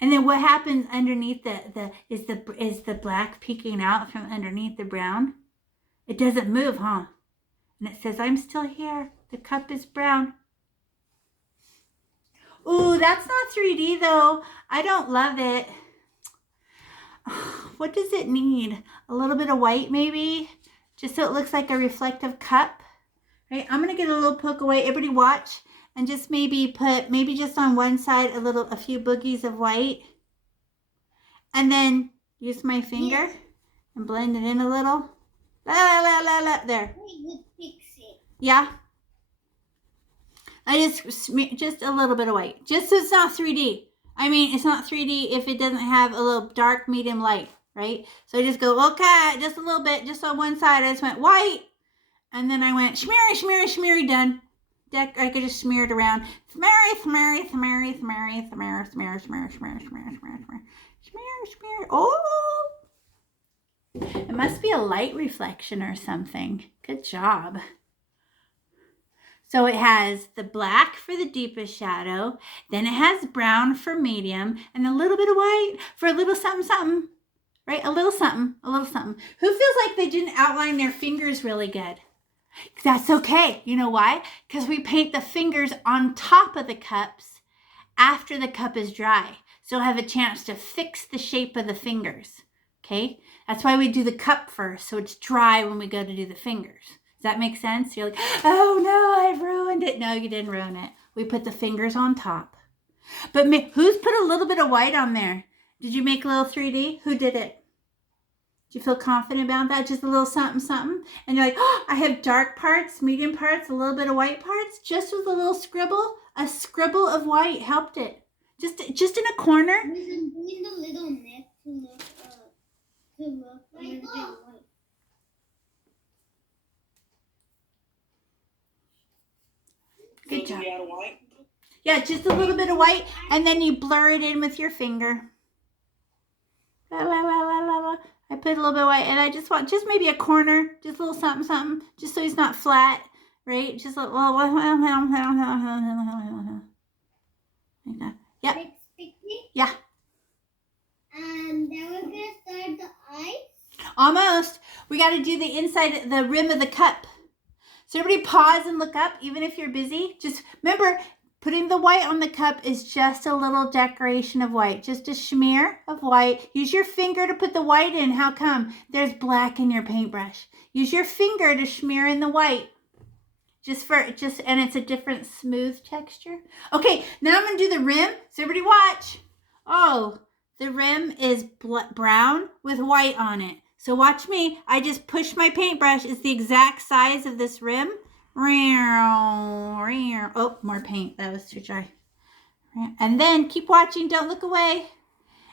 And then what happens underneath is the black peeking out from underneath the brown? It doesn't move, huh? And it says, I'm still here. The cup is brown. Ooh, that's not 3D though. I don't love it. What does it need? A little bit of white maybe? Just so it looks like a reflective cup. Right? I'm going to get a little poke away. Everybody watch. And just maybe put, just on one side, a few boogies of white. And then use my finger and blend it in a little. There. Yeah. I just a little bit of white. Just so it's not 3D. I mean, it's not 3D if it doesn't have a little dark, medium light, right? So I just go, okay, just a little bit, just on one side. I just went white. And then I went, shmeary, done. I could just smear it around. Smear. Oh! It must be a light reflection or something. Good job. So it has the black for the deepest shadow. Then it has brown for medium. And a little bit of white for a little something. Right? A little something. Who feels like they didn't outline their fingers really good? That's okay. You know why? Because we paint the fingers on top of the cups after the cup is dry. So you'll have a chance to fix the shape of the fingers. Okay? That's why we do the cup first. So it's dry when we go to do the fingers. Does that make sense? You're like, oh no, I've ruined it. No, you didn't ruin it. We put the fingers on top. But who's put a little bit of white on there? Did you make a little 3D? Who did it? Do you feel confident about that? Just a little something? And you're like, oh, I have dark parts, medium parts, a little bit of white parts. Just with a little scribble. A scribble of white helped it. Just in a corner. Doing the little neck to look a little bit white. Good job. You add white? Yeah, just a little bit of white. And then you blur it in with your finger. La, la, la, la, la, la. I put a little bit of white, and I just want just maybe a corner, just a little something, something, just so he's not flat, right? Just a little. Like that. Yep. Yeah. Then we're gonna start the eyes. Almost. We got to do the inside, the rim of the cup. So everybody pause and look up, even if you're busy. Just remember, putting the white on the cup is just a little decoration of white. Just a smear of white. Use your finger to put the white in. How come? There's black in your paintbrush. Use your finger to smear in the white. And it's a different smooth texture. Okay, now I'm going to do the rim. So everybody watch. Oh, the rim is brown with white on it. So watch me. I just push my paintbrush. It's the exact size of this rim. Oh, more paint. That was too dry. And then keep watching. Don't look away.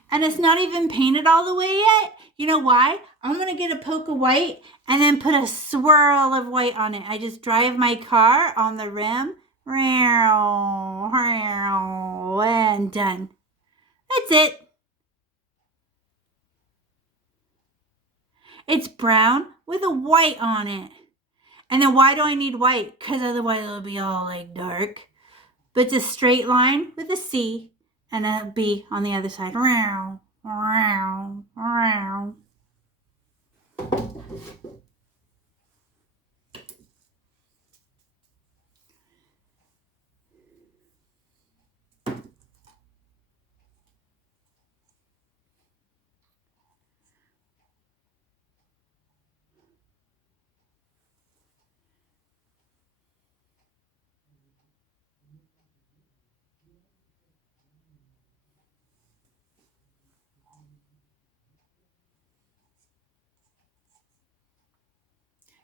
And it's not even painted all the way yet. You know why? I'm going to get a poke of white and then put a swirl of white on it. I just drive my car on the rim. And done. That's it. It's brown with a white on it. And then why do I need white? Because otherwise it'll be all like dark. But it's a straight line with a C and a B on the other side.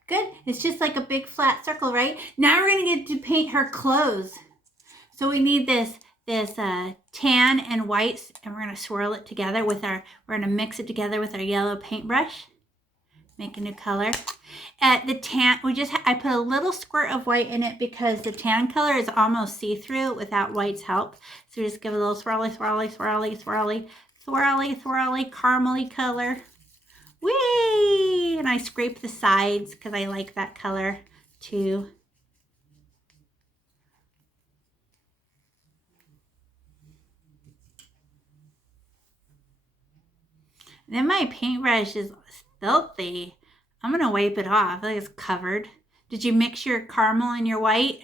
Good. It's just like a big flat circle, right? Now we're going to get to paint her clothes. So we need this tan and white, and we're going to swirl it together with we're going to mix it together with our yellow paintbrush. Make a new color. The tan, I put a little squirt of white in it because the tan color is almost see-through without white's help. So just give it a little swirly, swirly, swirly, swirly, swirly, swirly, caramely color. Whee! And I scrape the sides because I like that color too. And then my paintbrush is filthy. I'm going to wipe it off. I think it's covered. Did you mix your caramel and your white?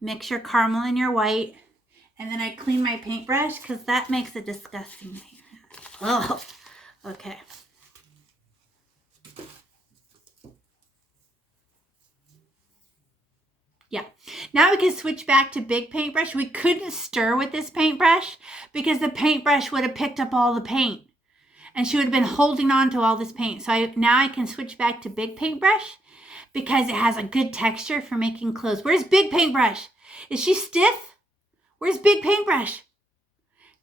Mix your caramel and your white. And then I clean my paintbrush because that makes a disgusting paint. Oh, okay. Yeah. Now we can switch back to big paintbrush. We couldn't stir with this paintbrush because the paintbrush would have picked up all the paint. And she would have been holding on to all this paint. So now I can switch back to big paintbrush because it has a good texture for making clothes. Where's big paintbrush? Is she stiff? Where's big paintbrush?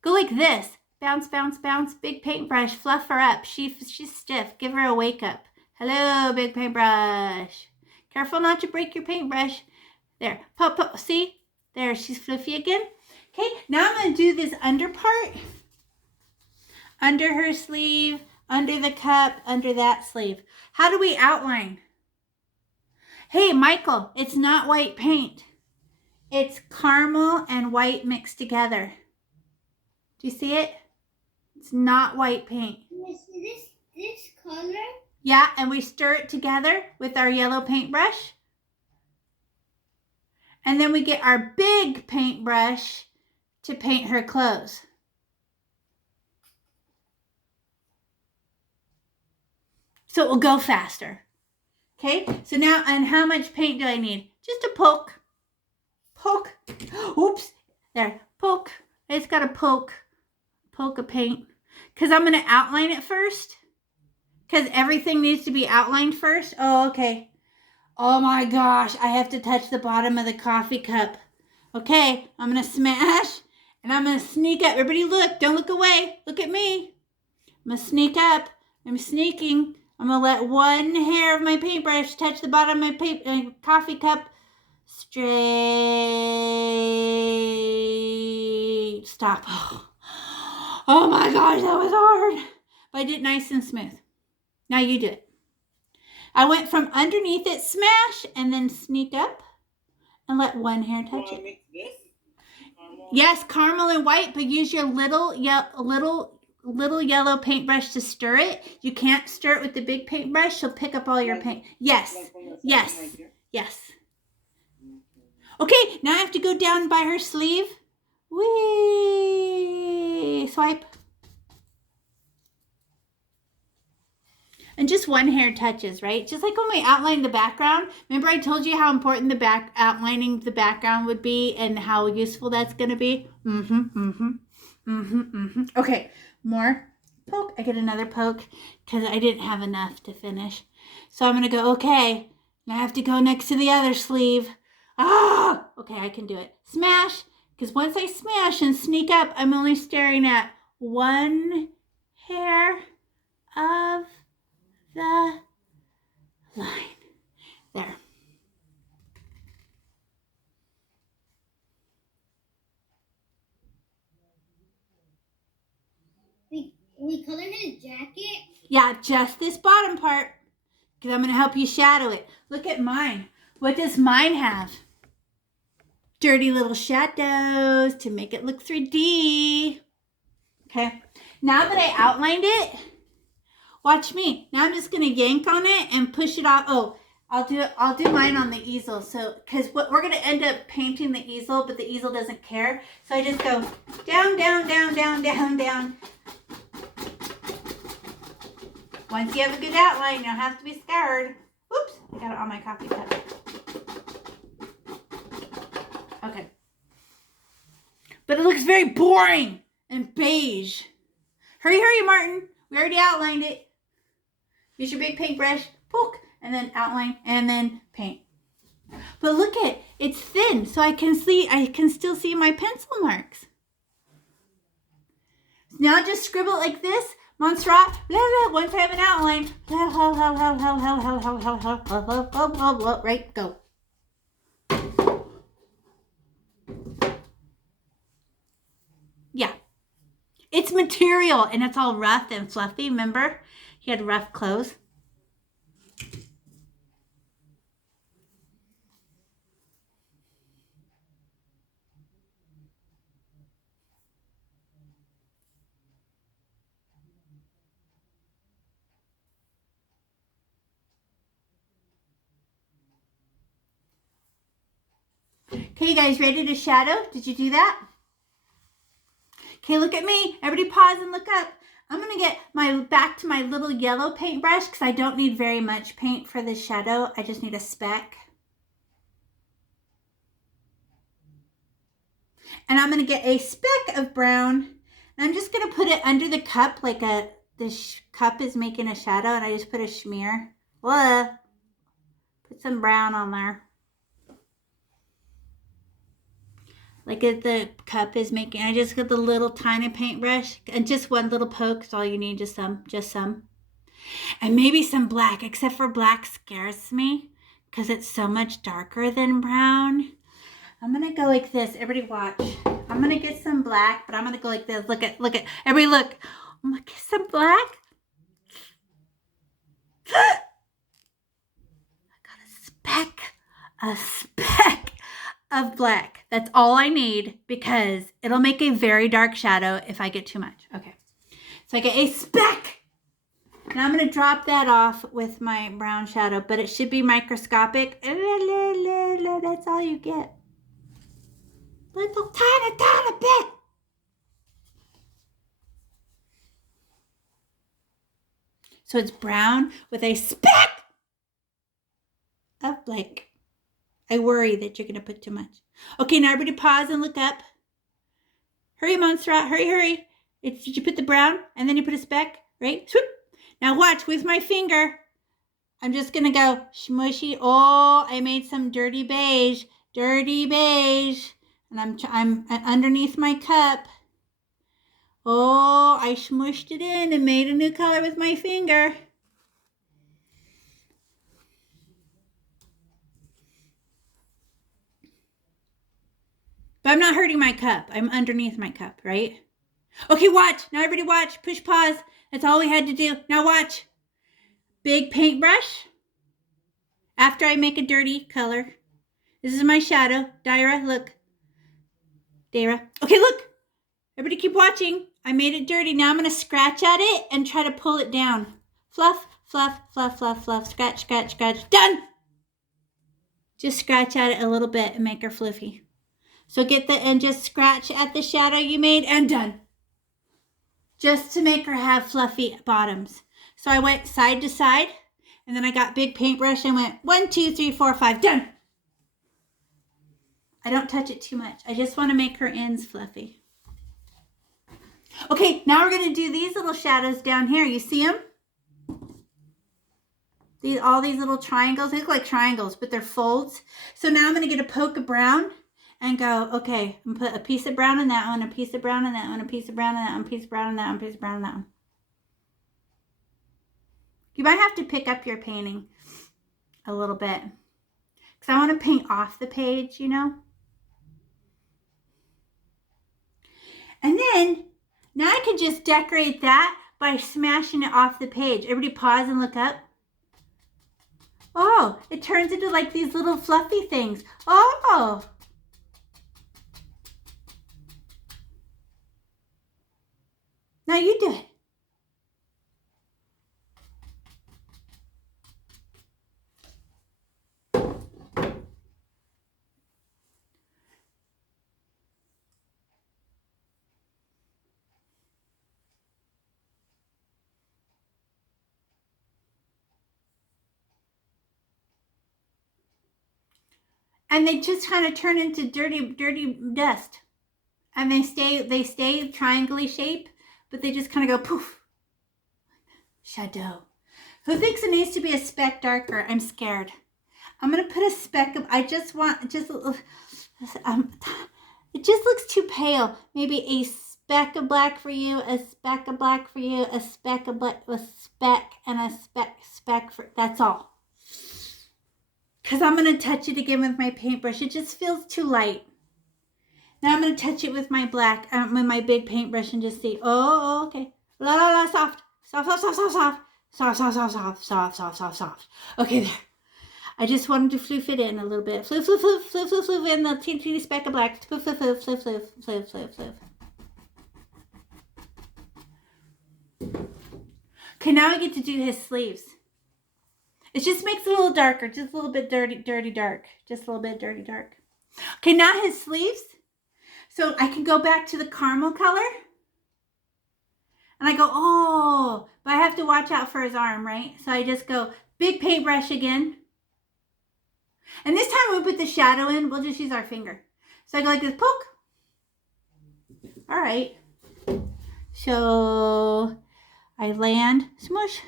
Go like this. Bounce, bounce, bounce. Big paintbrush. Fluff her up. She's stiff. Give her a wake up. Hello, big paintbrush. Careful not to break your paintbrush. There. Pop, pop. See? There. She's fluffy again. Okay. Now I'm going to do this under part. Under her sleeve, under the cup, under that sleeve. How do we outline? Hey, Michael, it's not white paint. It's caramel and white mixed together. Do you see it? It's not white paint. This color? Yeah, and we stir it together with our yellow paintbrush. And then we get our big paintbrush to paint her clothes. So it will go faster. Okay, so now, and how much paint do I need? Just a poke. Poke. Oops. There. Poke. It's got a poke. Poke of paint. Because I'm going to outline it first. Because everything needs to be outlined first. Oh, okay. Oh my gosh. I have to touch the bottom of the coffee cup. Okay. I'm going to smash. And I'm going to sneak up. Everybody look. Don't look away. Look at me. I'm going to sneak up. I'm sneaking. I'm going to let one hair of my paintbrush touch the bottom of my coffee cup. Straight. Stop. Oh my gosh, that was hard. I did it nice and smooth. Now you do it. I went from underneath it, smash, and then sneak up and let one hair Do touch I it. mix this? Caramel? Yes, caramel and white, but use your little yellow paintbrush to stir it. You can't stir it with the big paintbrush. She'll pick up all your paint. Yes, Like from the side yes, right here? yes. Okay, now I have to go down by her sleeve. Whee! Swipe. And just one hair touches, right? Just like when we outlined the background. Remember I told you how important outlining the background would be and how useful that's going to be? Okay, more poke. I get another poke because I didn't have enough to finish. So I'm going to go, okay, now I have to go next to the other sleeve. Ah! Okay, I can do it. Smash, because once I smash and sneak up, I'm only staring at one hair of the line. There. We color his jacket. Yeah, just this bottom part, because I'm going to help you shadow it. Look at mine. What does mine have? Dirty little shadows to make it look 3D. Okay. Now that I outlined it, watch me. Now I'm just going to yank on it and push it off. Oh, I'll do mine on the easel. So, because we're going to end up painting the easel, but the easel doesn't care. So I just go down, down, down, down, down, down. Once you have a good outline, you don't have to be scared. Oops, I got it on my coffee cup. Okay. But it looks very boring and beige. Hurry, hurry, Martin. We already outlined it. Use your big paintbrush, poke, and then outline, and then paint. But look at, it's thin, so I can still see my pencil marks. Now just scribble it like this. Montserrat, blah, blah, once I have an outline, blah, blah, blah, blah, blah, blah, blah, blah, blah, blah, blah, blah, blah, blah, right, go. Yeah. It's material, and it's all rough and fluffy, remember? He had rough clothes. Okay, you guys ready to shadow? Did you do that? Okay, look at me. Everybody pause and look up. I'm going to get back to my little yellow paintbrush because I don't need very much paint for this shadow. I just need a speck. And I'm going to get a speck of brown. And I'm just going to put it under the cup like this cup is making a shadow. And I just put a smear. Put some brown on there. Like if the cup is making, I just got the little tiny paintbrush and just one little poke is all you need, just some. And maybe some black, except for black scares me because it's so much darker than brown. I'm going to go like this. Everybody watch. I'm going to get some black, but I'm going to go like this. Look at, everybody look. I'm going to get some black. I got a speck of black. That's all I need because it'll make a very dark shadow if I get too much. Okay. So I get a speck. Now I'm going to drop that off with my brown shadow, but it should be microscopic. That's all you get. Little tiny bit. So it's brown with a speck of black. I worry that you're going to put too much. Okay, now everybody pause and look up. Hurry, Montserrat. Hurry, hurry. Did you put the brown and then you put a speck, right? Swoop. Now watch with my finger. I'm just going to go smushy. Oh, I made some dirty beige. Dirty beige. And I'm underneath my cup. Oh, I smushed it in and made a new color with my finger. But I'm not hurting my cup. I'm underneath my cup, right? Okay, watch. Now everybody watch. Push pause. That's all we had to do. Now watch. Big paintbrush. After I make a dirty color. This is my shadow. Daira, look. Daira. Okay, look. Everybody keep watching. I made it dirty. Now I'm going to scratch at it and try to pull it down. Fluff, fluff, fluff, fluff, fluff. Scratch, scratch, scratch. Done. Just scratch at it a little bit and make her fluffy. So and just scratch at the shadow you made and done. Just to make her have fluffy bottoms. So I went side to side and then I got big paintbrush and went 1, 2, 3, 4, 5. Done. I don't touch it too much. I just want to make her ends fluffy. Okay, now we're going to do these little shadows down here. You see them? All these little triangles. They look like triangles, but they're folds. So now I'm going to get a poke of brown and go, okay, I'm going to put a piece of brown in that one, a piece of brown in that one, a piece of brown in that one, a piece of brown in that one, a piece of brown in that one. You might have to pick up your painting a little bit because I want to paint off the page, you know. And then now I can just decorate that by smashing it off the page. Everybody pause and look up. Oh, it turns into like these little fluffy things. Oh. Now you do it. And they just kind of turn into dirty dust. And they stay triangle-y shape, but they just kind of go poof. Shadow. Who thinks it needs to be a speck darker? I'm scared. I'm going to put a speck of, it just looks too pale. Maybe a speck of black for you, a speck of black for you, a speck of black, a speck, and a speck for, that's all. Because I'm going to touch it again with my paintbrush. It just feels too light. Now I'm going to touch it with my black, with my big paintbrush and just see. Oh, okay. La la la, soft. Soft, soft, soft, soft, soft. Soft, soft, soft, soft, soft, soft, soft, soft. Okay, there. I just wanted to floof it in a little bit. Floof, floof, floof, floof, floof, floof in the teeny, teeny speck of black. Floof, floof, floof, floof, floof, floof, floof, floof. Okay, now I get to do his sleeves. It just makes it a little darker. Just a little bit dirty dark. Just a little bit dirty dark. Okay, now his sleeves. So I can go back to the caramel color. And I go, oh, but I have to watch out for his arm, right? So I just go big paintbrush again. And this time when we put the shadow in, we'll just use our finger. So I go like this, poke. All right. So I land, smush.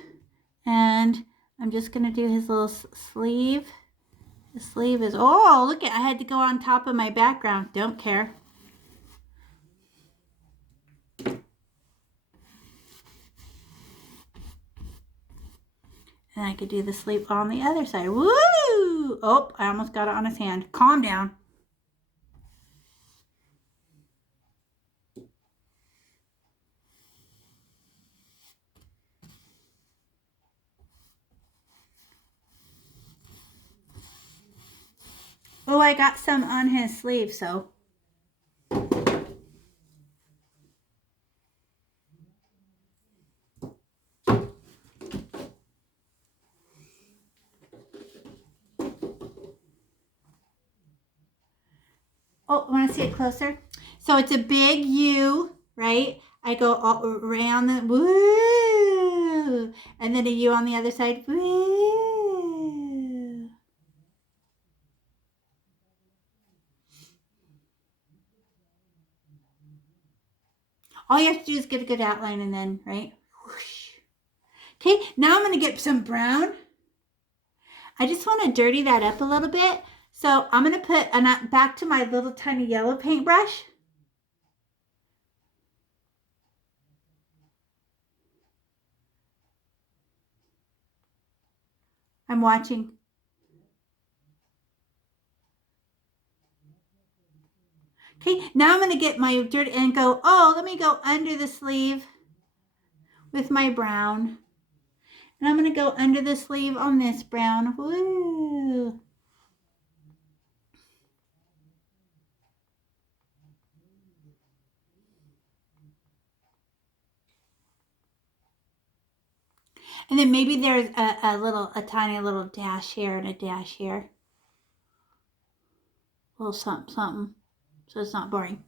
And I'm just going to do his little sleeve. The sleeve is, oh, look at, I had to go on top of my background. Don't care. And I could do the sleeve on the other side. Woo! Oh, I almost got it on his hand. Calm down. Oh, I got some on his sleeve, so. Oh, want to see it closer? So it's a big U, right? I go all around the, woo! And then a U on the other side, woo! All you have to do is get a good outline and then, right? Whoosh. Okay, now I'm going to get some brown. I just want to dirty that up a little bit. So I'm going to put, back to my little tiny yellow paintbrush. I'm watching. Okay, now I'm going to get my dirt and go, let me go under the sleeve with my brown. And I'm going to go under the sleeve on this brown. Woo! And then maybe there's a tiny little dash here and a dash here. A little something, something. So it's not boring.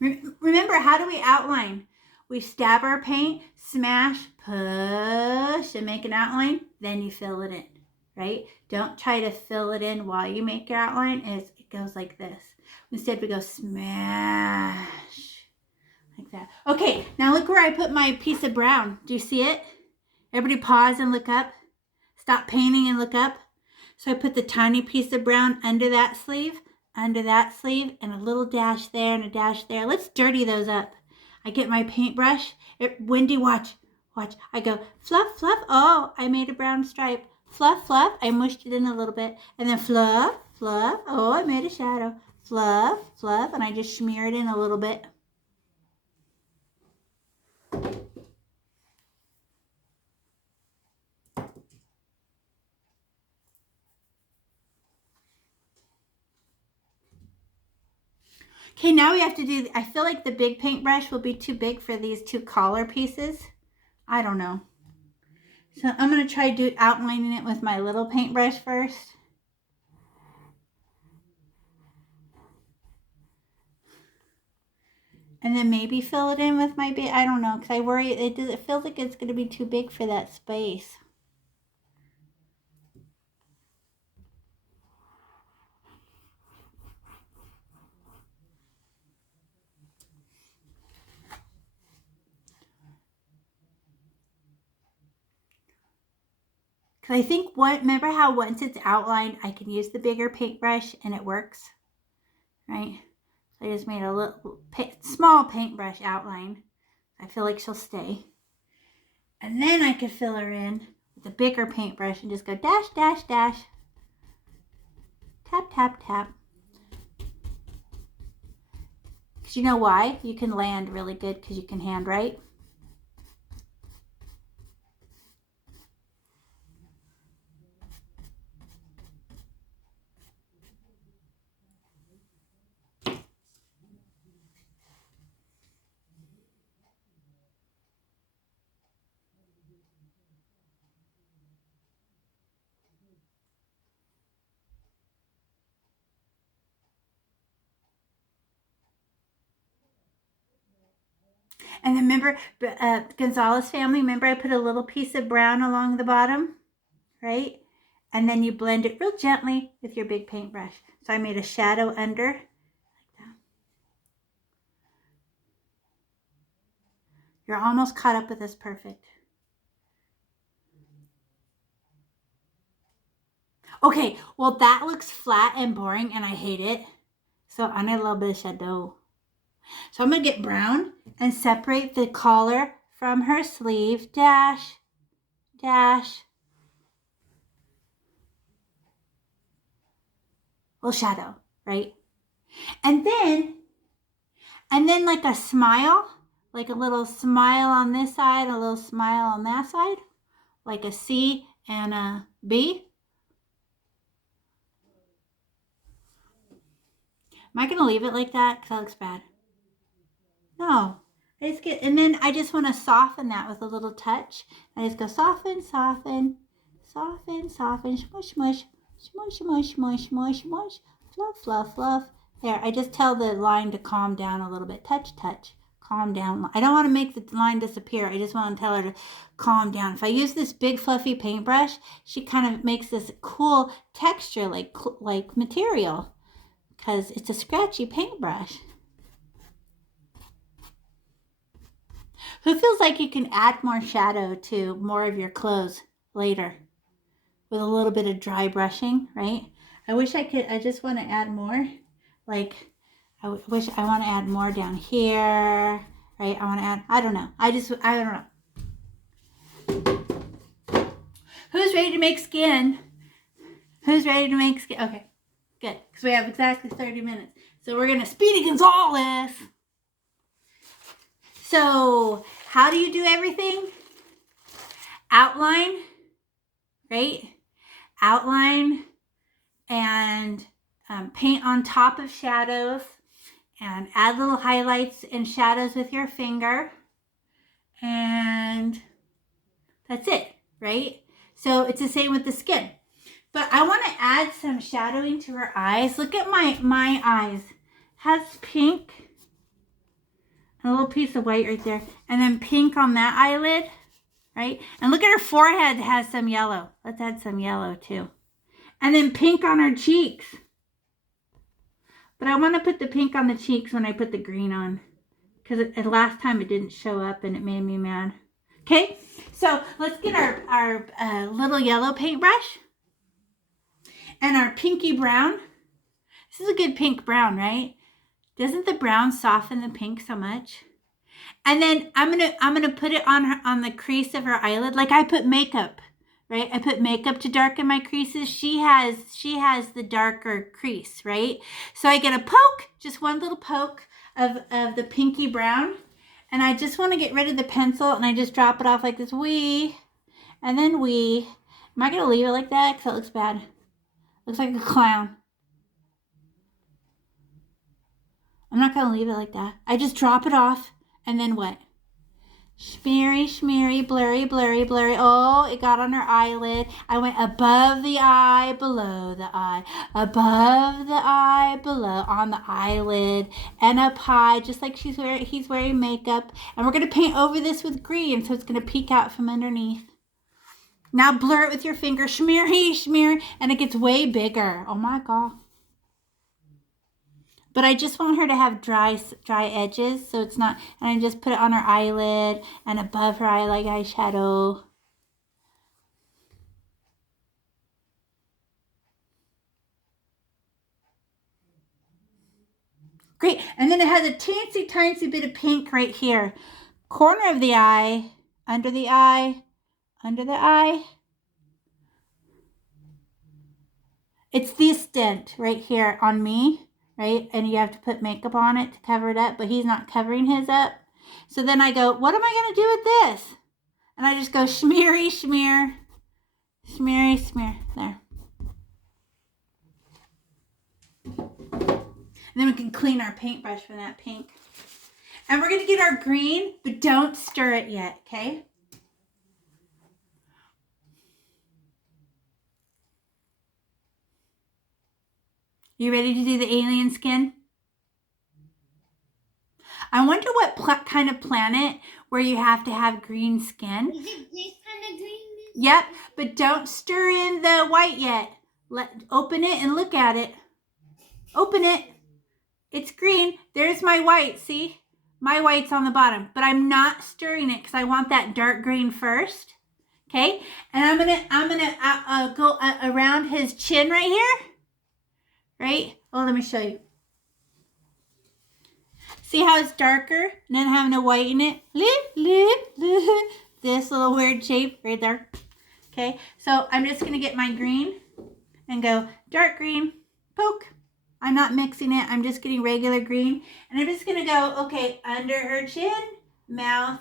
Remember, how do we outline? We stab our paint, smash, push, and make an outline. Then you fill it in, right? Don't try to fill it in while you make your outline. It goes like this. Instead, we go smash, like that. Okay, now look where I put my piece of brown. Do you see it? Everybody pause and look up. Stop painting and look up. So I put the tiny piece of brown under that sleeve, and a little dash there and a dash there. Let's dirty those up. I get my paintbrush. Wendy, watch. I go fluff, fluff. Oh, I made a brown stripe. Fluff, fluff. I mushed it in a little bit. And then fluff, fluff. Oh, I made a shadow. Fluff, fluff. And I just smear it in a little bit. Okay, now we have to do, I feel like the big paintbrush will be too big for these two collar pieces. I don't know. So I'm going to try outlining it with my little paintbrush first. And then maybe fill it in with my big, I don't know, because I worry, it feels like it's going to be too big for that space. I think remember how once it's outlined, I can use the bigger paintbrush and it works, right? So I just made a little small paintbrush outline. I feel like she'll stay. And then I could fill her in with a bigger paintbrush and just go dash, dash, dash. Tap, tap, tap. Because you know why? You can land really good because you can handwrite. And then remember, Gonzalez family, remember I put a little piece of brown along the bottom, right? And then you blend it real gently with your big paintbrush. So I made a shadow under, like that. You're almost caught up with this perfect. Okay, well that looks flat and boring and I hate it. So I need a little bit of shadow. So I'm going to get brown and separate the collar from her sleeve. Dash, dash. Little shadow, right? And then like a smile, like a little smile on this side, a little smile on that side, like a C and a B. Am I going to leave it like that? Because that looks bad. No. And then I just want to soften that with a little touch. I just go soften, soften, soften, soften, smush, smush, smush, smush, smush, smush, smush, fluff, fluff, fluff. There, I just tell the line to calm down a little bit. Touch, touch, calm down. I don't want to make the line disappear. I just want to tell her to calm down. If I use this big fluffy paintbrush, she kind of makes this cool texture, like material, because it's a scratchy paintbrush. Who feels like you can add more shadow to more of your clothes later with a little bit of dry brushing, right? I wish I could, I just want to add more. Like, I want to add more down here, right? I want to add, I don't know. I don't know. Who's ready to make skin? Who's ready to make skin? Okay, good. Because we have exactly 30 minutes. So we're going to Speedy Gonzales. So how do you do everything? Outline, right? Outline and paint on top of shadows and add little highlights and shadows with your finger. And that's it, right? So it's the same with the skin. But I want to add some shadowing to her eyes. Look at my eyes. Has pink, a little piece of white right there, and then pink on that eyelid, right? And look at her forehead, has some yellow. Let's add some yellow too. And then pink on her cheeks. But I want to put the pink on the cheeks when I put the green on, because last time it didn't show up and it made me mad. Okay, so let's get our little yellow paintbrush and our pinky brown. This is a good pink brown, right? Doesn't the brown soften the pink so much? And then I'm gonna put it on the crease of her eyelid, like I put makeup, right? I put makeup to darken my creases. She has the darker crease, right? So I get a poke, just one little poke of the pinky brown, and I just want to get rid of the pencil, and I just drop it off like this, wee, and then wee. Am I gonna leave it like that? Because that looks bad. Looks like a clown. I'm not going to leave it like that. I just drop it off, and then what? Smeary, smeary, blurry, blurry, blurry. Oh, it got on her eyelid. I went above the eye, below the eye, above the eye, below, on the eyelid, and up high, just like he's wearing makeup. And we're going to paint over this with green, so it's going to peek out from underneath. Now blur it with your finger, smeary, smear, and it gets way bigger. Oh my God. But I just want her to have dry edges, so it's not, and I just put it on her eyelid and above her eye like eyeshadow. Great, and then it has a teensy bit of pink right here. Corner of the eye, under the eye, under the eye. It's this dent right here on me. Right? And you have to put makeup on it to cover it up, but he's not covering his up. So then I go, what am I going to do with this? And I just go smeary, smear, smeary, smear. There. And then we can clean our paintbrush from that pink. And we're going to get our green, but don't stir it yet, okay? You ready to do the alien skin? I wonder what kind of planet where you have to have green skin. Is it this kind of green? Yep, but don't stir in the white yet. Open it and look at it. Open it. It's green. There's my white, see? My white's on the bottom, but I'm not stirring it because I want that dark green first. Okay, and I'm gonna go around his chin right here. Right? Oh, let me show you. See how it's darker and then having to whiten it? This little weird shape right there. Okay, so I'm just going to get my green and go dark green, poke. I'm not mixing it. I'm just getting regular green. And I'm just going to go, okay, under her chin, mouth.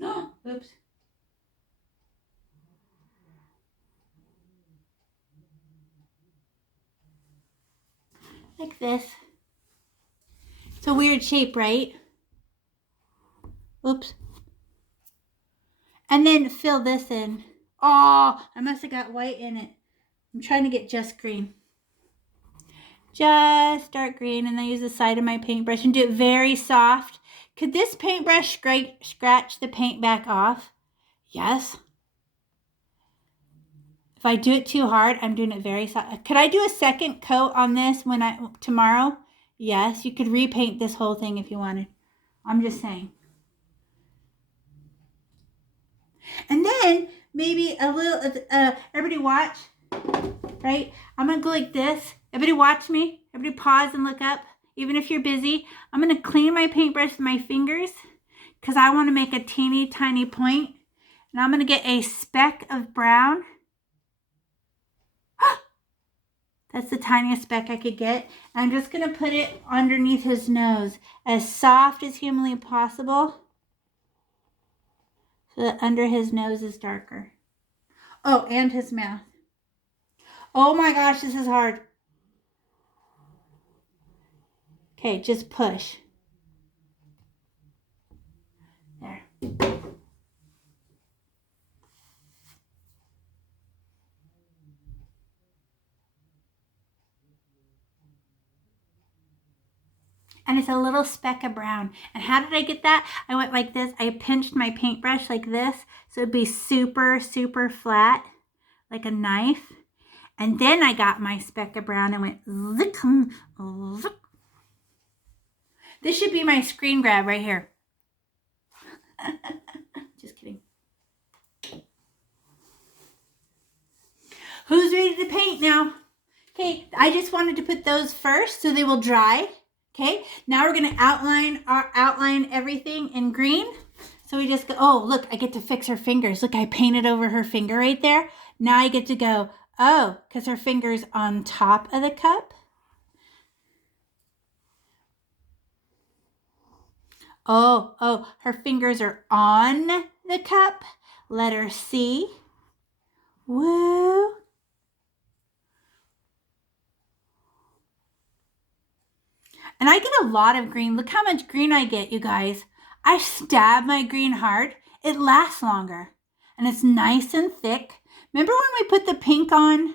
Oh, oops. Like this. It's a weird shape, right? Oops. And then fill this in. Oh, I must have got white in it. I'm trying to get just green. Just dark green, and then use the side of my paintbrush and do it very soft. Could this paintbrush scratch the paint back off? Yes. If I do it too hard, I'm doing it very soft. Could I do a second coat on this tomorrow? Yes, you could repaint this whole thing if you wanted. I'm just saying. And then maybe a little, everybody watch, right? I'm going to go like this. Everybody watch me. Everybody pause and look up. even if you're busy, I'm going to clean my paintbrush with my fingers because I want to make a teeny tiny point. And I'm going to get a speck of brown. That's the tiniest speck I could get. And I'm just going to put it underneath his nose as soft as humanly possible so that under his nose is darker. Oh, and his mouth. Oh my gosh, this is hard. Okay, just push. There. And it's a little speck of brown. And how did I get that? I went like this. I pinched my paintbrush like this so it'd be super, super flat, like a knife. And then I got my speck of brown and went zick, zick. This should be my screen grab right here. Just kidding. Who's ready to paint now? Okay, I just wanted to put those first so they will dry. Okay, now we're gonna outline everything in green. So we just go, oh, look, I get to fix her fingers. Look, I painted over her finger right there. Now I get to go, oh, because her finger's on top of the cup. Oh, her fingers are on the cup. Letter C. Woo. And I get a lot of green. Look how much green I get, you guys. I stab my green hard. It lasts longer. And it's nice and thick. Remember when we put the pink on?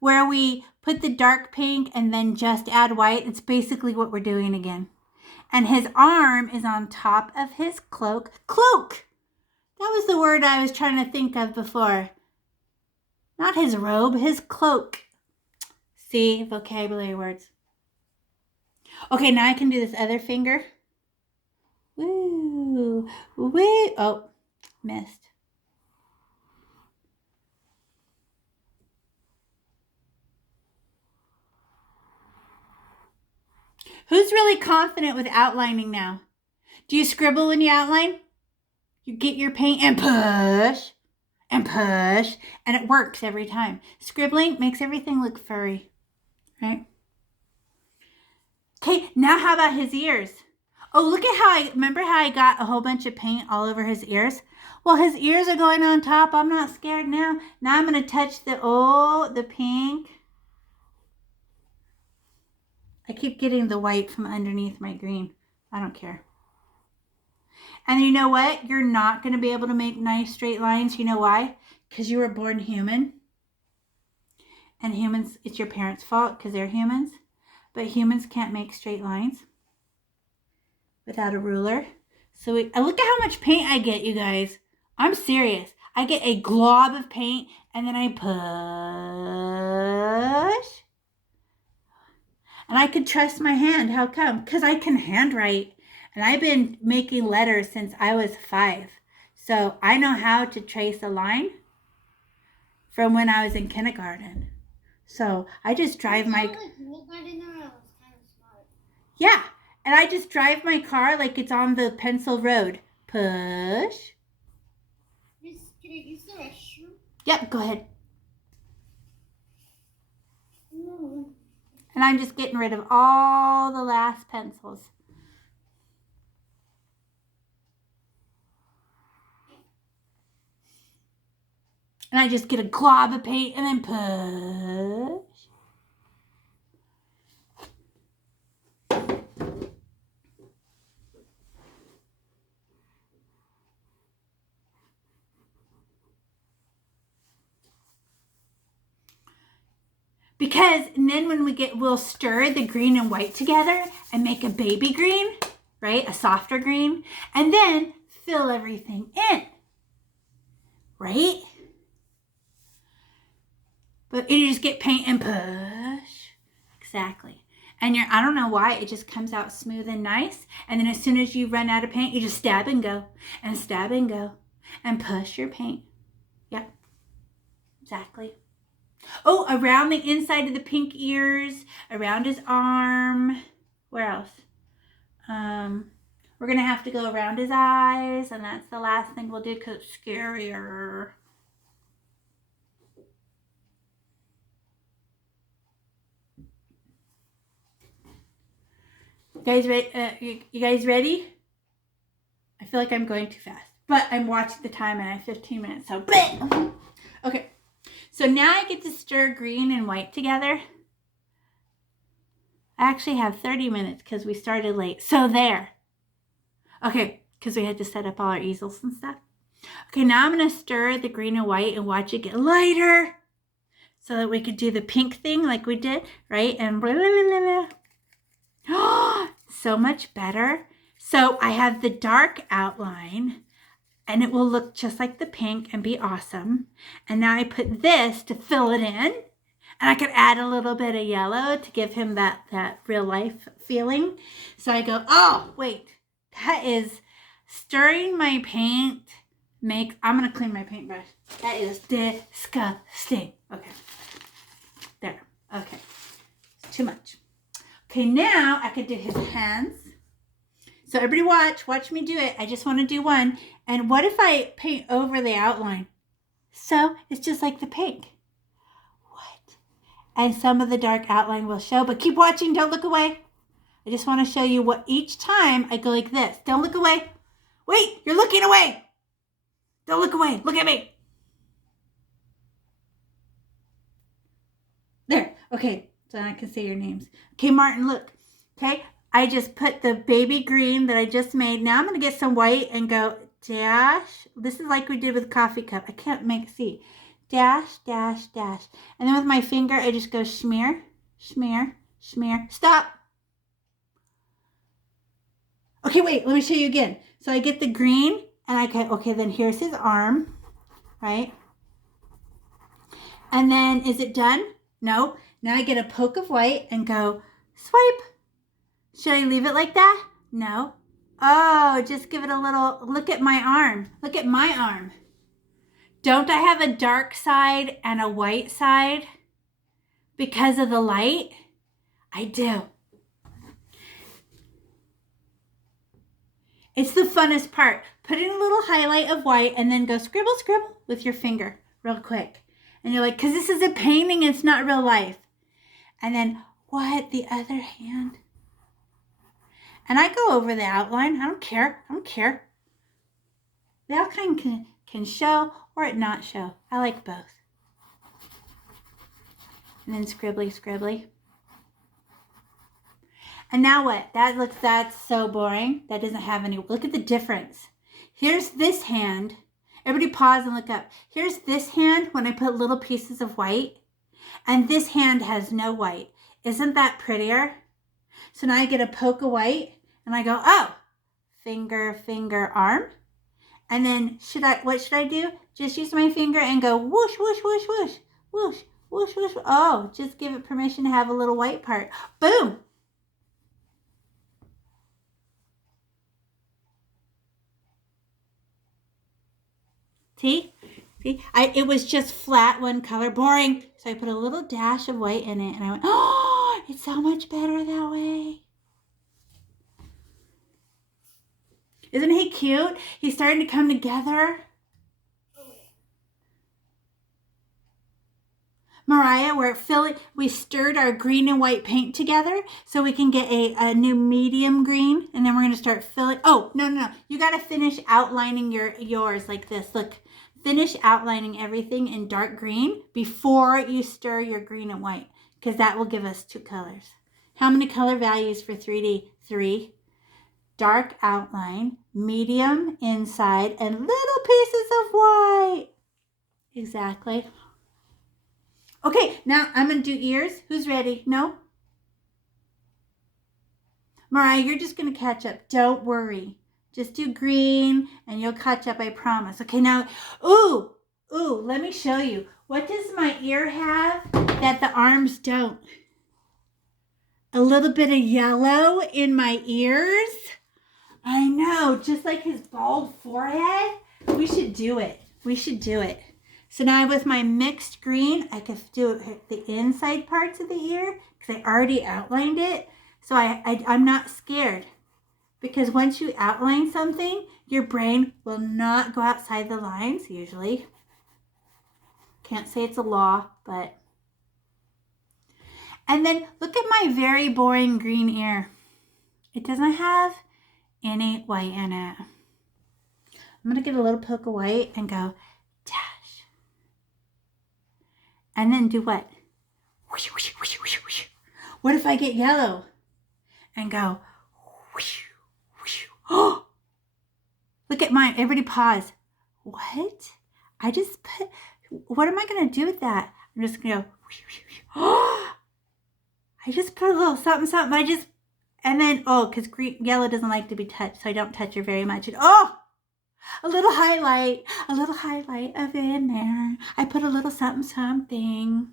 Where we put the dark pink and then just add white? It's basically what we're doing again. And his arm is on top of his cloak. Cloak! That was the word I was trying to think of before. Not his robe, his cloak. See, vocabulary words. Okay, now I can do this other finger. Woo, woo. Oh, missed. Who's really confident with outlining now? Do you scribble when you outline? You get your paint and push, and it works every time. Scribbling makes everything look furry, right? Okay, now how about his ears? Oh, look at remember how I got a whole bunch of paint all over his ears? Well, his ears are going on top. I'm not scared now. Now I'm going to touch the pink. I keep getting the white from underneath my green. I don't care. And you know what? You're not going to be able to make nice straight lines. You know why? Because you were born human. And humans, it's your parents' fault because they're humans. But humans can't make straight lines without a ruler. So look at how much paint I get, you guys. I'm serious. I get a glob of paint and then I push. And I could trust my hand. How come? Because I can handwrite. And I've been making letters since I was 5. So I know how to trace a line from when I was in kindergarten. So I just drive my... Yeah. And I just drive my car like it's on the pencil road. Push. Miss, can I use the restroom? Yep, go ahead. No. And I'm just getting rid of all the last pencils. And I just get a glob of paint and then push. Because, and then when we'll stir the green and white together and make a baby green, right? A softer green. And then fill everything in, right? But you just get paint and push. Exactly. And I don't know why, it just comes out smooth and nice. And then as soon as you run out of paint, you just stab and go. And stab and go. And push your paint. Yep. Exactly. Oh, around the inside of the pink ears, around his arm. Where else? We're going to have to go around his eyes, and that's the last thing we'll do because it's scarier. Guys, ready? You guys ready? I feel like I'm going too fast, but I'm watching the time and I have 15 minutes, so bleh. Okay. So now I get to stir green and white together. I actually have 30 minutes because we started late. So there. Okay, because we had to set up all our easels and stuff. Okay, now I'm going to stir the green and white and watch it get lighter so that we could do the pink thing like we did, right? And blah, blah, blah, blah. Oh, so much better. So I have the dark outline and it will look just like the pink and be awesome. And now I put this to fill it in. And I could add a little bit of yellow to give him that real life feeling. So I go, oh, wait, that is stirring my paint. I'm going to clean my paintbrush. That is disgusting. Okay. There. Okay. It's too much. Okay, now I could do his hands. So everybody watch me do it. I just want to do one. And what if I paint over the outline? So it's just like the pink. What? And some of the dark outline will show, but keep watching. Don't look away. I just want to show you what each time I go like this. Don't look away. Wait, you're looking away. Don't look away. Look at me. There. Okay. So I can say your names. Okay, Martin, look. Okay. I just put the baby green that I just made. Now I'm going to get some white and go dash. This is like we did with coffee cup. I can't see. Dash, dash, dash. And then with my finger, I just go smear, smear, smear. Stop. Okay, wait. Let me show you again. So I get the green and I go, okay, then here's his arm, right? And then is it done? No. Now I get a poke of white and go swipe. Should I leave it like that? No. Oh, just give it a little, look at my arm. Look at my arm. Don't I have a dark side and a white side because of the light? I do. It's the funnest part. Put in a little highlight of white and then go scribble, scribble with your finger real quick. And you're like, because this is a painting, it's not real life. And then what? The other hand. And I go over the outline. I don't care. I don't care. The outline can show or it not show. I like both. And then scribbly, scribbly. And now what? That's so boring. That doesn't have any, look at the difference. Here's this hand. Everybody pause and look up. Here's this hand when I put little pieces of white. And this hand has no white. Isn't that prettier? So now I get a poke of white and I go, oh, finger, finger, arm. And then what should I do? Just use my finger and go whoosh, whoosh, whoosh, whoosh, whoosh, whoosh, whoosh. Oh, just give it permission to have a little white part. Boom. See? It was just flat one color, boring. So I put a little dash of white in it and I went, oh, it's so much better that way. Isn't he cute? He's starting to come together. Mariah, we stirred our green and white paint together so we can get a new medium green. And then we're going to start filling. Oh, no. You got to finish outlining yours like this. Look. Finish outlining everything in dark green before you stir your green and white, because that will give us two colors. How many color values for 3D? 3. Dark outline, medium inside, and little pieces of white. Exactly. Okay, now I'm going to do ears. Who's ready? No? Mariah, you're just going to catch up. Don't worry. Just do green and you'll catch up, I promise. Okay, now, ooh, let me show you. What does my ear have that the arms don't? A little bit of yellow in my ears. I know, just like his bald forehead. We should do it. So now with my mixed green, I could do the inside parts of the ear because I already outlined it. So I'm not scared, because once you outline something, your brain will not go outside the lines usually. Can't say it's a law, but. And then look at my very boring green ear. It doesn't have any white in it. I'm going to get a little poke of white and go dash. And then do what? What if I get yellow and go oh, look at mine. Everybody pause. What? I just put, what am I going to do with that? I'm just going to go oh, I just put a little something, something. And then, because yellow doesn't like to be touched, so I don't touch her very much. And a little highlight of it in there. I put a little something, something.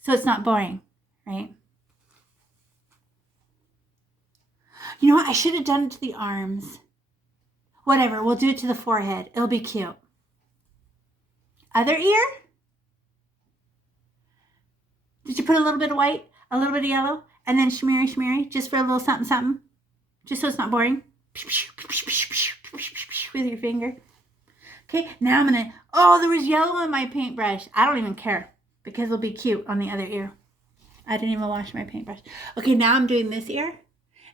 So it's not boring, right? You know what? I should have done it to the arms. Whatever, we'll do it to the forehead. It'll be cute. Other ear? Did you put a little bit of white, a little bit of yellow, and then shimmery, just for a little something, something? Just so it's not boring. With your finger. Okay, now I'm gonna, there was yellow on my paintbrush. I don't even care because it'll be cute on the other ear. I didn't even wash my paintbrush. Okay, now I'm doing this ear.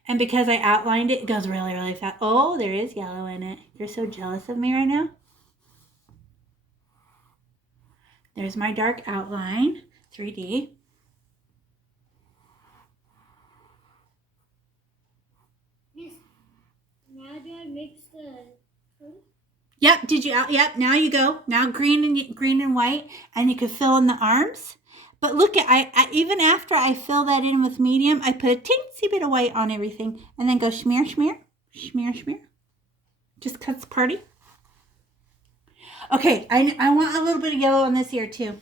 And because I outlined it, it goes really, really fast. Oh, there is yellow in it. You're so jealous of me right now. There's my dark outline, 3D. Yes. Now do I mix the fruit? Yep, yep, now you go. Now green and white, and you can fill in the arms. But look at, I even after I fill that in with medium, I put a teensy bit of white on everything, and then go smear. Just 'cause it's party. Okay, I want a little bit of yellow on this ear too.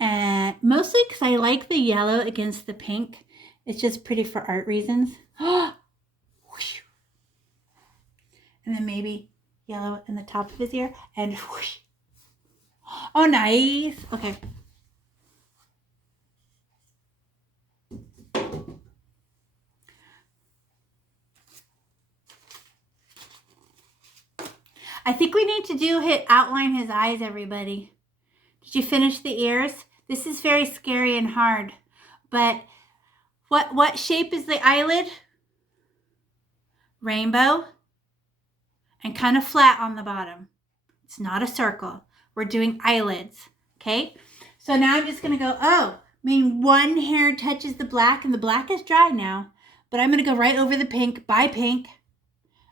And mostly because I like the yellow against the pink. It's just pretty for art reasons. And then maybe yellow in the top of his ear, and whoosh. Oh, nice. Okay. I think we need to outline his eyes, everybody. Did you finish the ears? This is very scary and hard. But what shape is the eyelid? Rainbow. And kind of flat on the bottom. It's not a circle. We're doing eyelids. Okay? So now I'm just going to go, one hair touches the black, and the black is dry now. But I'm going to go right over the pink, by pink.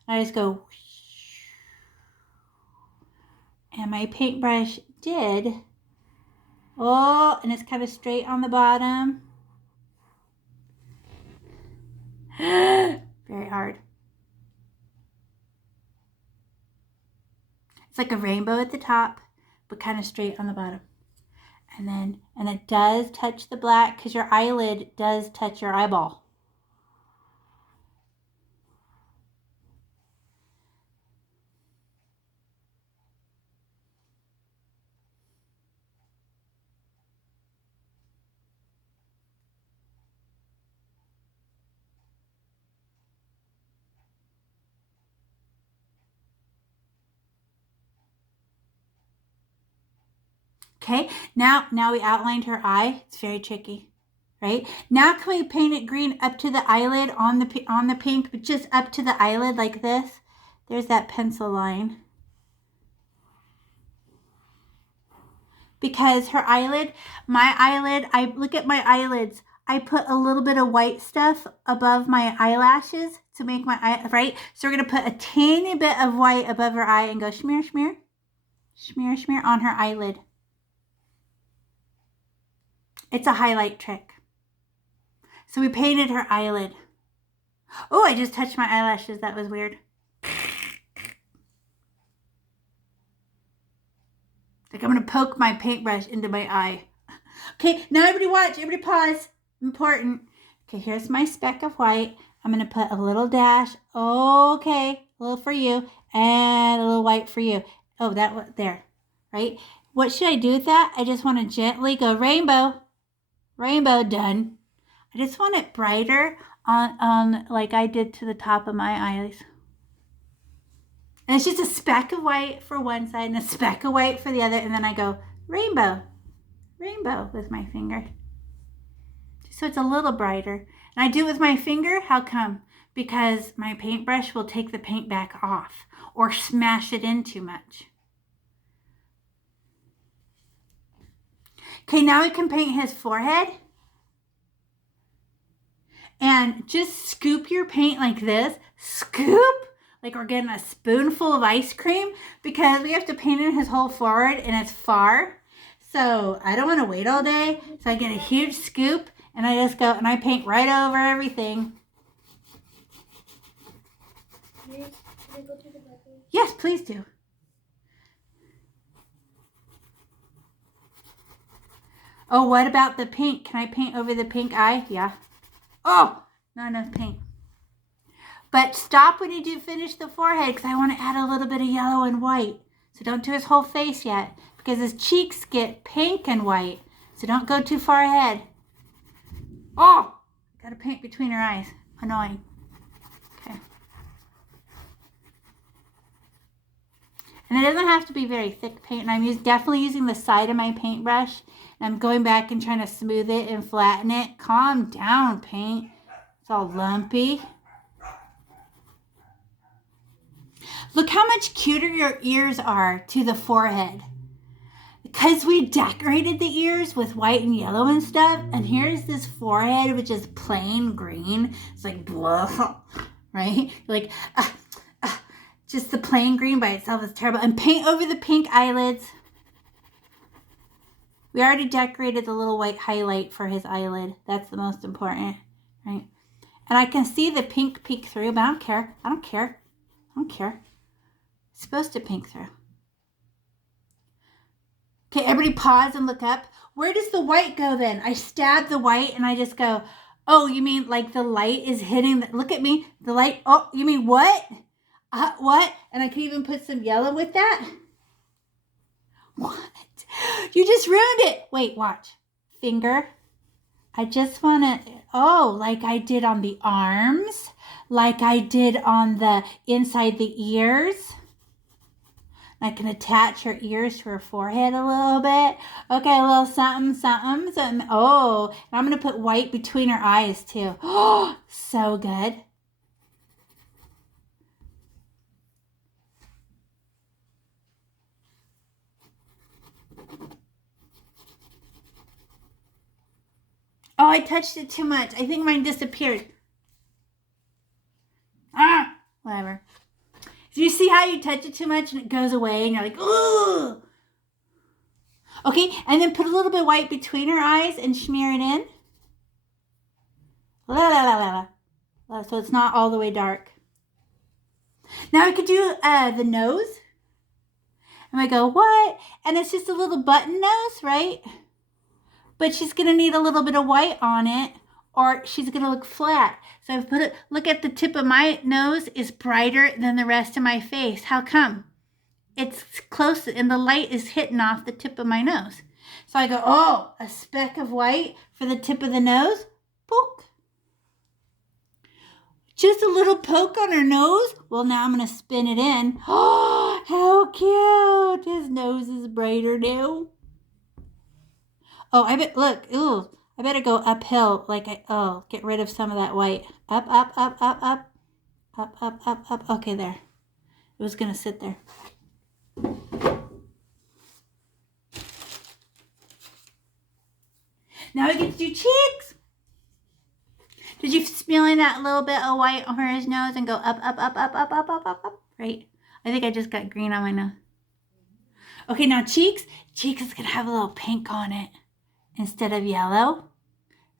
I just go, and my paintbrush did. And it's kind of straight on the bottom. Very hard. It's like a rainbow at the top, but kind of straight on the bottom. And it does touch the black because your eyelid does touch your eyeball. Okay, now we outlined her eye. It's very tricky, right? Now can we paint it green up to the eyelid on the pink, but just up to the eyelid like this? There's that pencil line. Because her eyelid, I look at my eyelids. I put a little bit of white stuff above my eyelashes to make my eye, right? So we're going to put a tiny bit of white above her eye and go smear on her eyelid. It's a highlight trick. So we painted her eyelid. Oh, I just touched my eyelashes. That was weird. Like I'm going to poke my paintbrush into my eye. Okay, now everybody watch. Everybody pause. Important. Okay, here's my speck of white. I'm going to put a little dash. Okay, a little for you. And a little white for you. Oh, that was there. Right? what should I do with that? I just want to gently go rainbow. Rainbow, done. I just want it brighter on like I did to the top of my eyes. And it's just a speck of white for one side and a speck of white for the other. And then I go rainbow, rainbow with my finger. So it's a little brighter. And I do it with my finger. How come? Because my paintbrush will take the paint back off or smash it in too much. Okay, now we can paint his forehead. And just scoop your paint like this. Scoop, like we're getting a spoonful of ice cream, because we have to paint in his whole forehead and it's far. So I don't want to wait all day. So I get a huge scoop and I just go and I paint right over everything. Miss, can I go to the bathroom? Yes, please do. Oh, what about the pink? Can I paint over the pink eye? Yeah. Oh, not enough paint. But stop when you do finish the forehead, because I want to add a little bit of yellow and white. So don't do his whole face yet, because his cheeks get pink and white. So don't go too far ahead. Oh, got to paint between her eyes. Annoying. Okay. And it doesn't have to be very thick paint. And I'm definitely using the side of my paintbrush. And I'm going back and trying to smooth it and flatten it. Calm down, paint. It's all lumpy. Look how much cuter your ears are to the forehead. Because we decorated the ears with white and yellow and stuff. And here's this forehead, which is plain green. It's like, blah, right? Like, just the plain green by itself is terrible. And paint over the pink eyelids. We already decorated the little white highlight for his eyelid. That's the most important, right? And I can see the pink peek through, but I don't care. I don't care. I don't care. It's supposed to pink through. Okay, everybody pause and look up. Where does the white go then? I stab the white and I just go, oh, you mean like the light is hitting the, look at me, the light, oh, you mean what? What? And I can even put some yellow with that? What? You just ruined it. Wait, watch. Finger. I just want to, oh, like I did on the arms, like I did on the inside the ears. I can attach her ears to her forehead a little bit. Okay, a little something, something, something. Oh, and I'm going to put white between her eyes too. Oh, so good. Oh, I touched it too much. I think mine disappeared. Ah, whatever. Do you see how you touch it too much and it goes away and you're like, ooh. Okay, and then put a little bit of white between her eyes and smear it in. La, la, la, la, la. So it's not all the way dark. Now I could do the nose. And I go, what? And it's just a little button nose, right? But she's going to need a little bit of white on it or she's going to look flat. So I've put it, look at the tip of my nose is brighter than the rest of my face. How come? It's close and the light is hitting off the tip of my nose. So I go, oh, a speck of white for the tip of the nose. Poke. Just a little poke on her nose. Well, now I'm going to spin it in. Oh, how cute. His nose is brighter now. Oh, I bet, look, ooh, I better go uphill, like get rid of some of that white. Up, up, up, up, up, up, up, up, up. Okay, there. It was going to sit there. Now we get to do cheeks. Did you smell in that little bit of white on his nose and go up, up, up, up, up, up, up, up, up? Right? I think I just got green on my nose. Okay, now cheeks. Cheeks is going to have a little pink on it instead of yellow,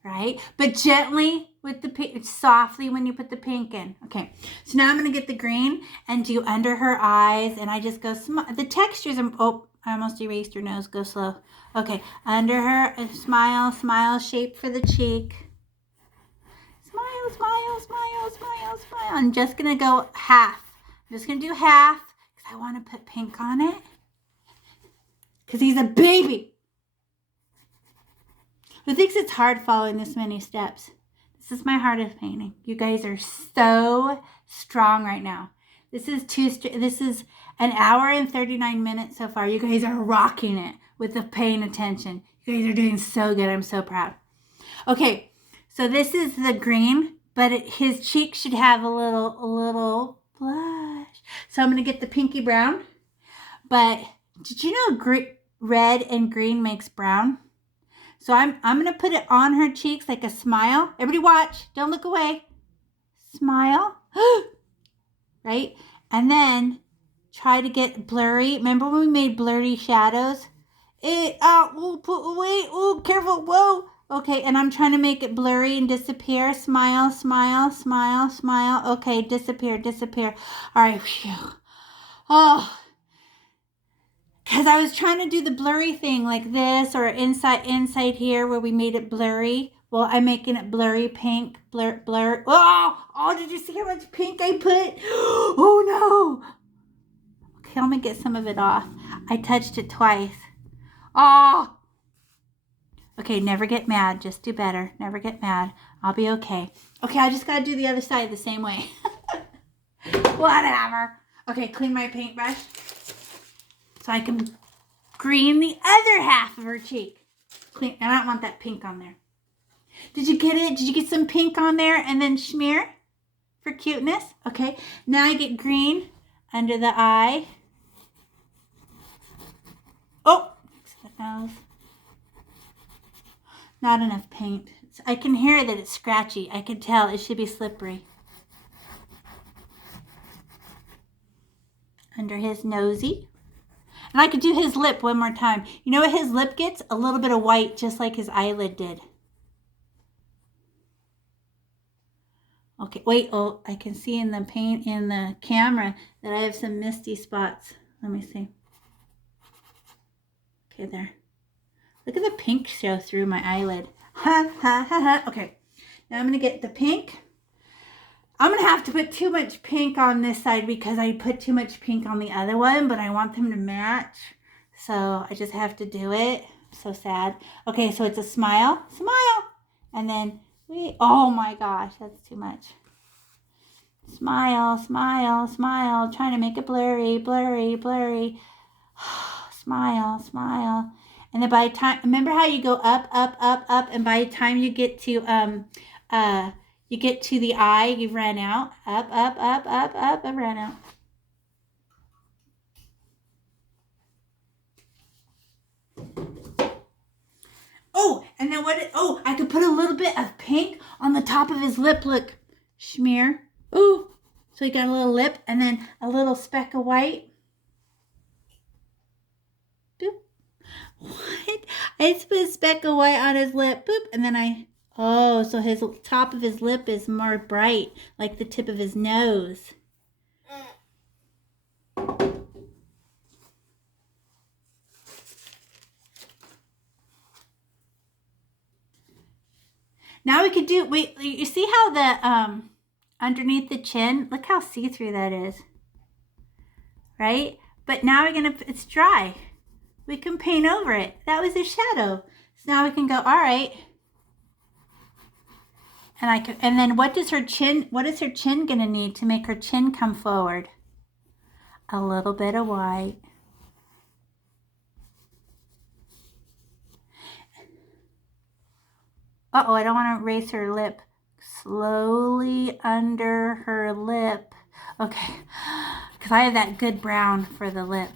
right? But gently with the pink, softly when you put the pink in. Okay, so now I'm going to get the green and do under her eyes. And I just go, the textures, oh, I almost erased her nose. Go slow. Okay, under her, smile, smile shape for the cheek. Smile, smile, smile, smile, smile. I'm just going to go half. I'm just going to do half because I want to put pink on it. because he's a baby. Who thinks it's hard following this many steps? This is my hardest painting. You guys are so strong right now. This is an hour and 39 minutes so far. You guys are rocking it with the paying attention. You guys are doing so good. I'm so proud. Okay, so this is the green, but his cheek should have a little blush. So I'm going to get the pinky brown. But did you know red and green makes brown? So I'm going to put it on her cheeks like a smile. Everybody watch. Don't look away. Smile. Right? And then try to get blurry. Remember when we made blurry shadows? Oh, careful. Whoa. Okay, and I'm trying to make it blurry and disappear. Smile, smile, smile, smile. Okay, disappear, disappear. All right. Phew. Oh. Because I was trying to do the blurry thing like this or inside here where we made it blurry. Well, I'm making it blurry pink. Blur. Oh, did you see how much pink I put? Oh, no. Okay, I'm going to get some of it off. I touched it twice. Oh. Okay, never get mad. Just do better. Never get mad. I'll be okay. Okay, I just got to do the other side the same way. Whatever. Okay, clean my paintbrush. So I can green the other half of her cheek. Clean. I don't want that pink on there. Did you get it? Did you get some pink on there and then smear for cuteness? Okay. Now I get green under the eye. Oh, the nose. Not enough paint. I can hear that it's scratchy. I can tell it should be slippery. Under his nosy. And I could do his lip one more time. You know what his lip gets? A little bit of white, just like his eyelid did. Okay, wait. Oh, I can see in the paint in the camera that I have some misty spots. Let me see. Okay, there. Look at the pink show through my eyelid. Ha, ha, ha, ha. Okay, now I'm going to get the pink. I'm going to have to put too much pink on this side because I put too much pink on the other one, but I want them to match. So I just have to do it. So sad. Okay, so it's a smile. Smile. And then, oh my gosh, that's too much. Smile, smile, smile. Trying to make it blurry, blurry, blurry. Smile, smile. And then by the time, remember how you go up, up, up, up, and by the time you get to the eye, you've ran out. Up, up, up, up, up, and ran out. Oh, and then I could put a little bit of pink on the top of his lip. Look, smear. Oh, so he got a little lip and then a little speck of white. Boop. What? I just put a speck of white on his lip. Boop. And then oh, so his top of his lip is more bright, like the tip of his nose. Now we could do, wait, you see how the, underneath the chin, look how see-through that is, right? But now it's dry. We can paint over it. That was a shadow. So now we can go, all right. And then what is her chin gonna need to make her chin come forward? A little bit of white. Uh-oh, I don't want to erase her lip. Slowly under her lip. Okay, because I have that good brown for the lip.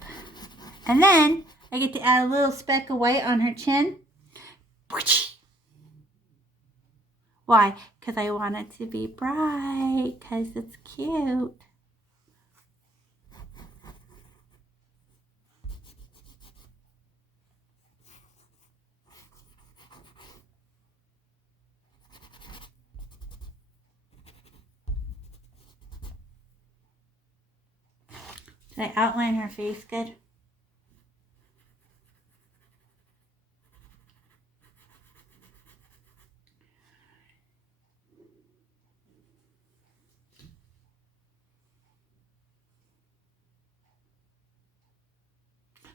And then I get to add a little speck of white on her chin. Why? Because I want it to be bright, because it's cute. Did I outline her face good?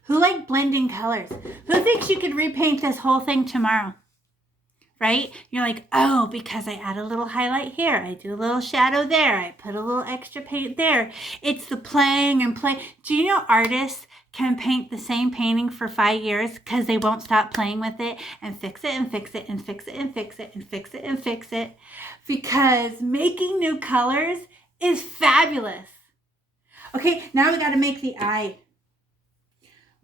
Who like blending colors? Who thinks you could repaint this whole thing tomorrow? Right? You're like, oh, because I add a little highlight here, I do a little shadow there, I put a little extra paint there. It's the playing and play. Do you know artists can paint the same painting for 5 years because they won't stop playing with it and fix it and fix it and fix it and fix it and fix it and fix it, because making new colors is fabulous. Okay, now we got to make the eye.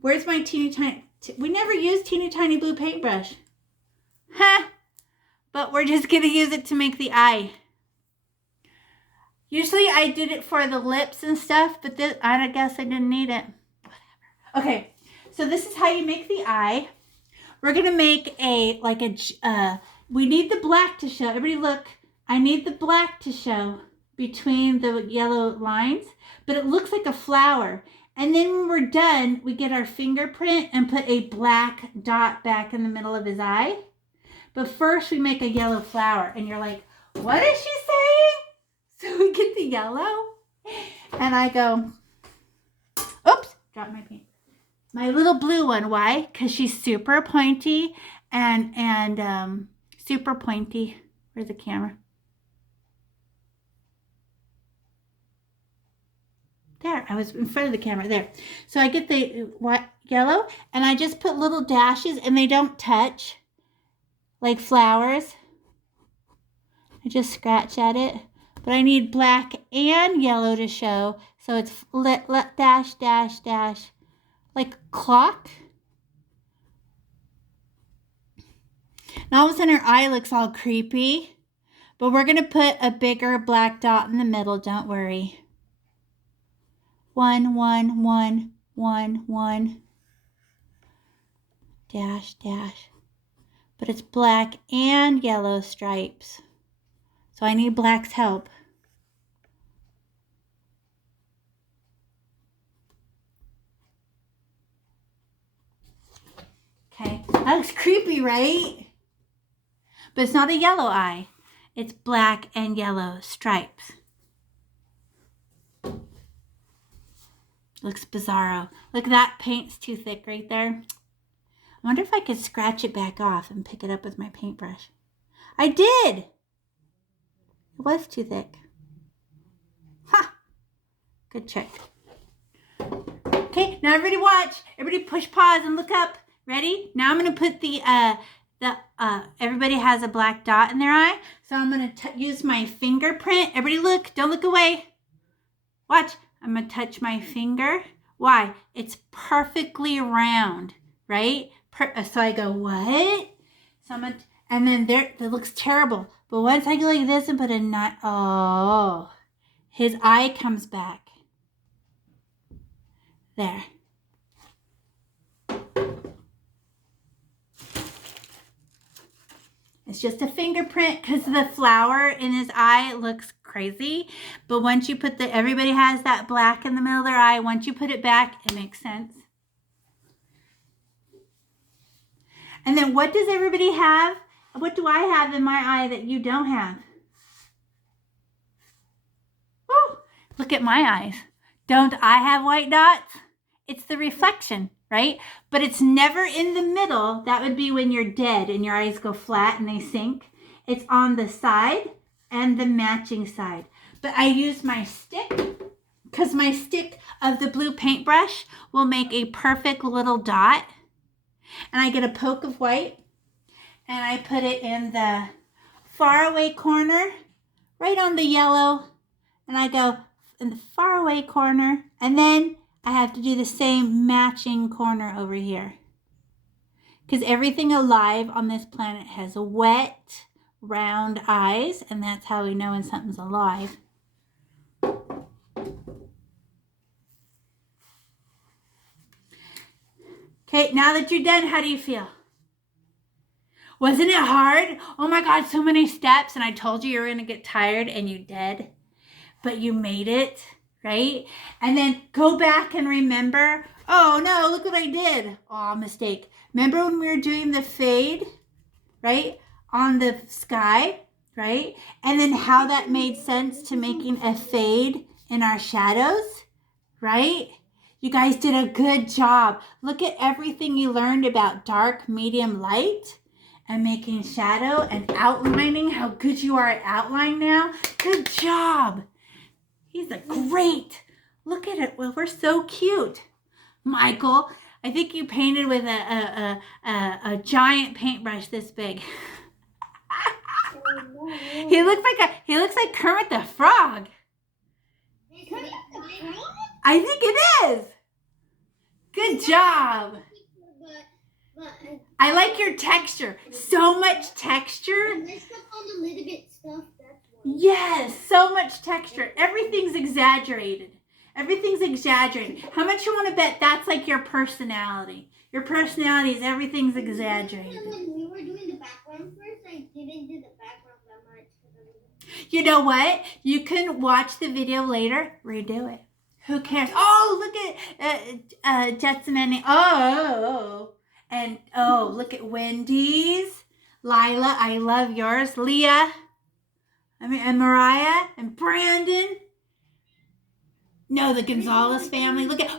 Where's my teeny tiny, we never used teeny tiny blue paintbrush. Huh? But we're just going to use it to make the eye. Usually I did it for the lips and stuff, but this, I guess I didn't need it. Whatever. Okay, so this is how you make the eye. We're going to make we need the black to show. Everybody look, I need the black to show between the yellow lines, but it looks like a flower. And then when we're done, we get our fingerprint and put a black dot back in the middle of his eye. But first we make a yellow flower, and you're like, what is she saying? So we get the yellow, and I go, oops, dropped my paint. My little blue one, why? Because she's super pointy and super pointy. Where's the camera? There, I was in front of the camera, there. So I get the yellow, and I just put little dashes, and they don't touch. Like flowers. I just scratch at it. But I need black and yellow to show. So it's dash, dash, dash. Like clock. Now all of a sudden her eye looks all creepy. But we're going to put a bigger black dot in the middle. Don't worry. 1, 1, 1, 1, 1. Dash, dash. But it's black and yellow stripes. So I need black's help. Okay, that looks creepy, right? But it's not a yellow eye. It's black and yellow stripes. Looks bizarro. Look, that paint's too thick right there. I wonder if I could scratch it back off and pick it up with my paintbrush. I did! It was too thick. Ha! Good trick. Okay, now everybody watch. Everybody push pause and look up. Ready? Now I'm going to put everybody has a black dot in their eye. So I'm going to use my fingerprint. Everybody look. Don't look away. Watch. I'm going to touch my finger. Why? It's perfectly round, right? So I go, what? So I'm gonna, and then there, that looks terrible. But once I go like this and put a knot, oh, his eye comes back. There. It's just a fingerprint because the flower in his eye looks crazy. But once you put everybody has that black in the middle of their eye. Once you put it back, it makes sense. And then what does everybody have? What do I have in my eye that you don't have? Woo! Look at my eyes. Don't I have white dots? It's the reflection, right? But it's never in the middle. That would be when you're dead and your eyes go flat and they sink. It's on the side and the matching side. But I use my stick because my stick of the blue paintbrush will make a perfect little dot. And I get a poke of white and I put it in the far away corner, right on the yellow. And I go in the far away corner, and then I have to do the same matching corner over here. Because everything alive on this planet has wet, round eyes, and that's how we know when something's alive. Okay, now that you're done, how do you feel? Wasn't it hard? Oh my God, so many steps, and I told you were going to get tired, and you did. But you made it, right? And then go back and remember, oh no, look what I did. Oh, mistake. Remember when we were doing the fade, right? On the sky, right? And then how that made sense to making a fade in our shadows, right? You guys did a good job. Look at everything you learned about dark, medium, light, and making shadow and outlining. How good you are at outline now. Good job. He's a great. Look at it. Well, we're so cute. Michael, I think you painted with a giant paintbrush this big. He looks like Kermit the Frog. I think it is. Good job. I like your texture. So much texture. Yes, so much texture. Everything's exaggerated. Everything's exaggerated. How much you want to bet that's like your personality? Your personality is everything's exaggerated. When we were doing the background first, I didn't do the background that much. You know what? You can watch the video later, redo it. Who cares? Oh, look at Jetsamani. Oh, and oh, look at Wendy's. Lila, I love yours. Leah, and Mariah, and Brandon. No, the Gonzalez family. Look at,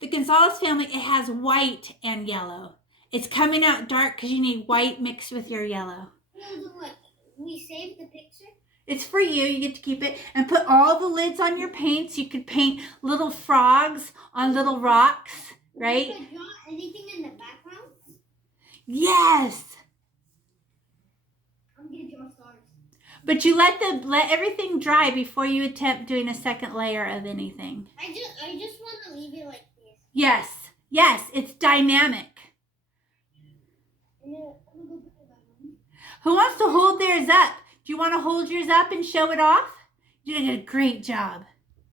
the Gonzalez family, it has white and yellow. It's coming out dark because you need white mixed with your yellow. We saved the picture? It's for you. You get to keep it. And put all the lids on your paints. You could paint little frogs on little rocks, right? You could draw anything in the background? Yes. I'm going to draw stars. But you let everything dry before you attempt doing a second layer of anything. I just want to leave it like this. Yes. Yes, it's dynamic. Who wants to hold theirs up? Do you want to hold yours up and show it off? You did a great job.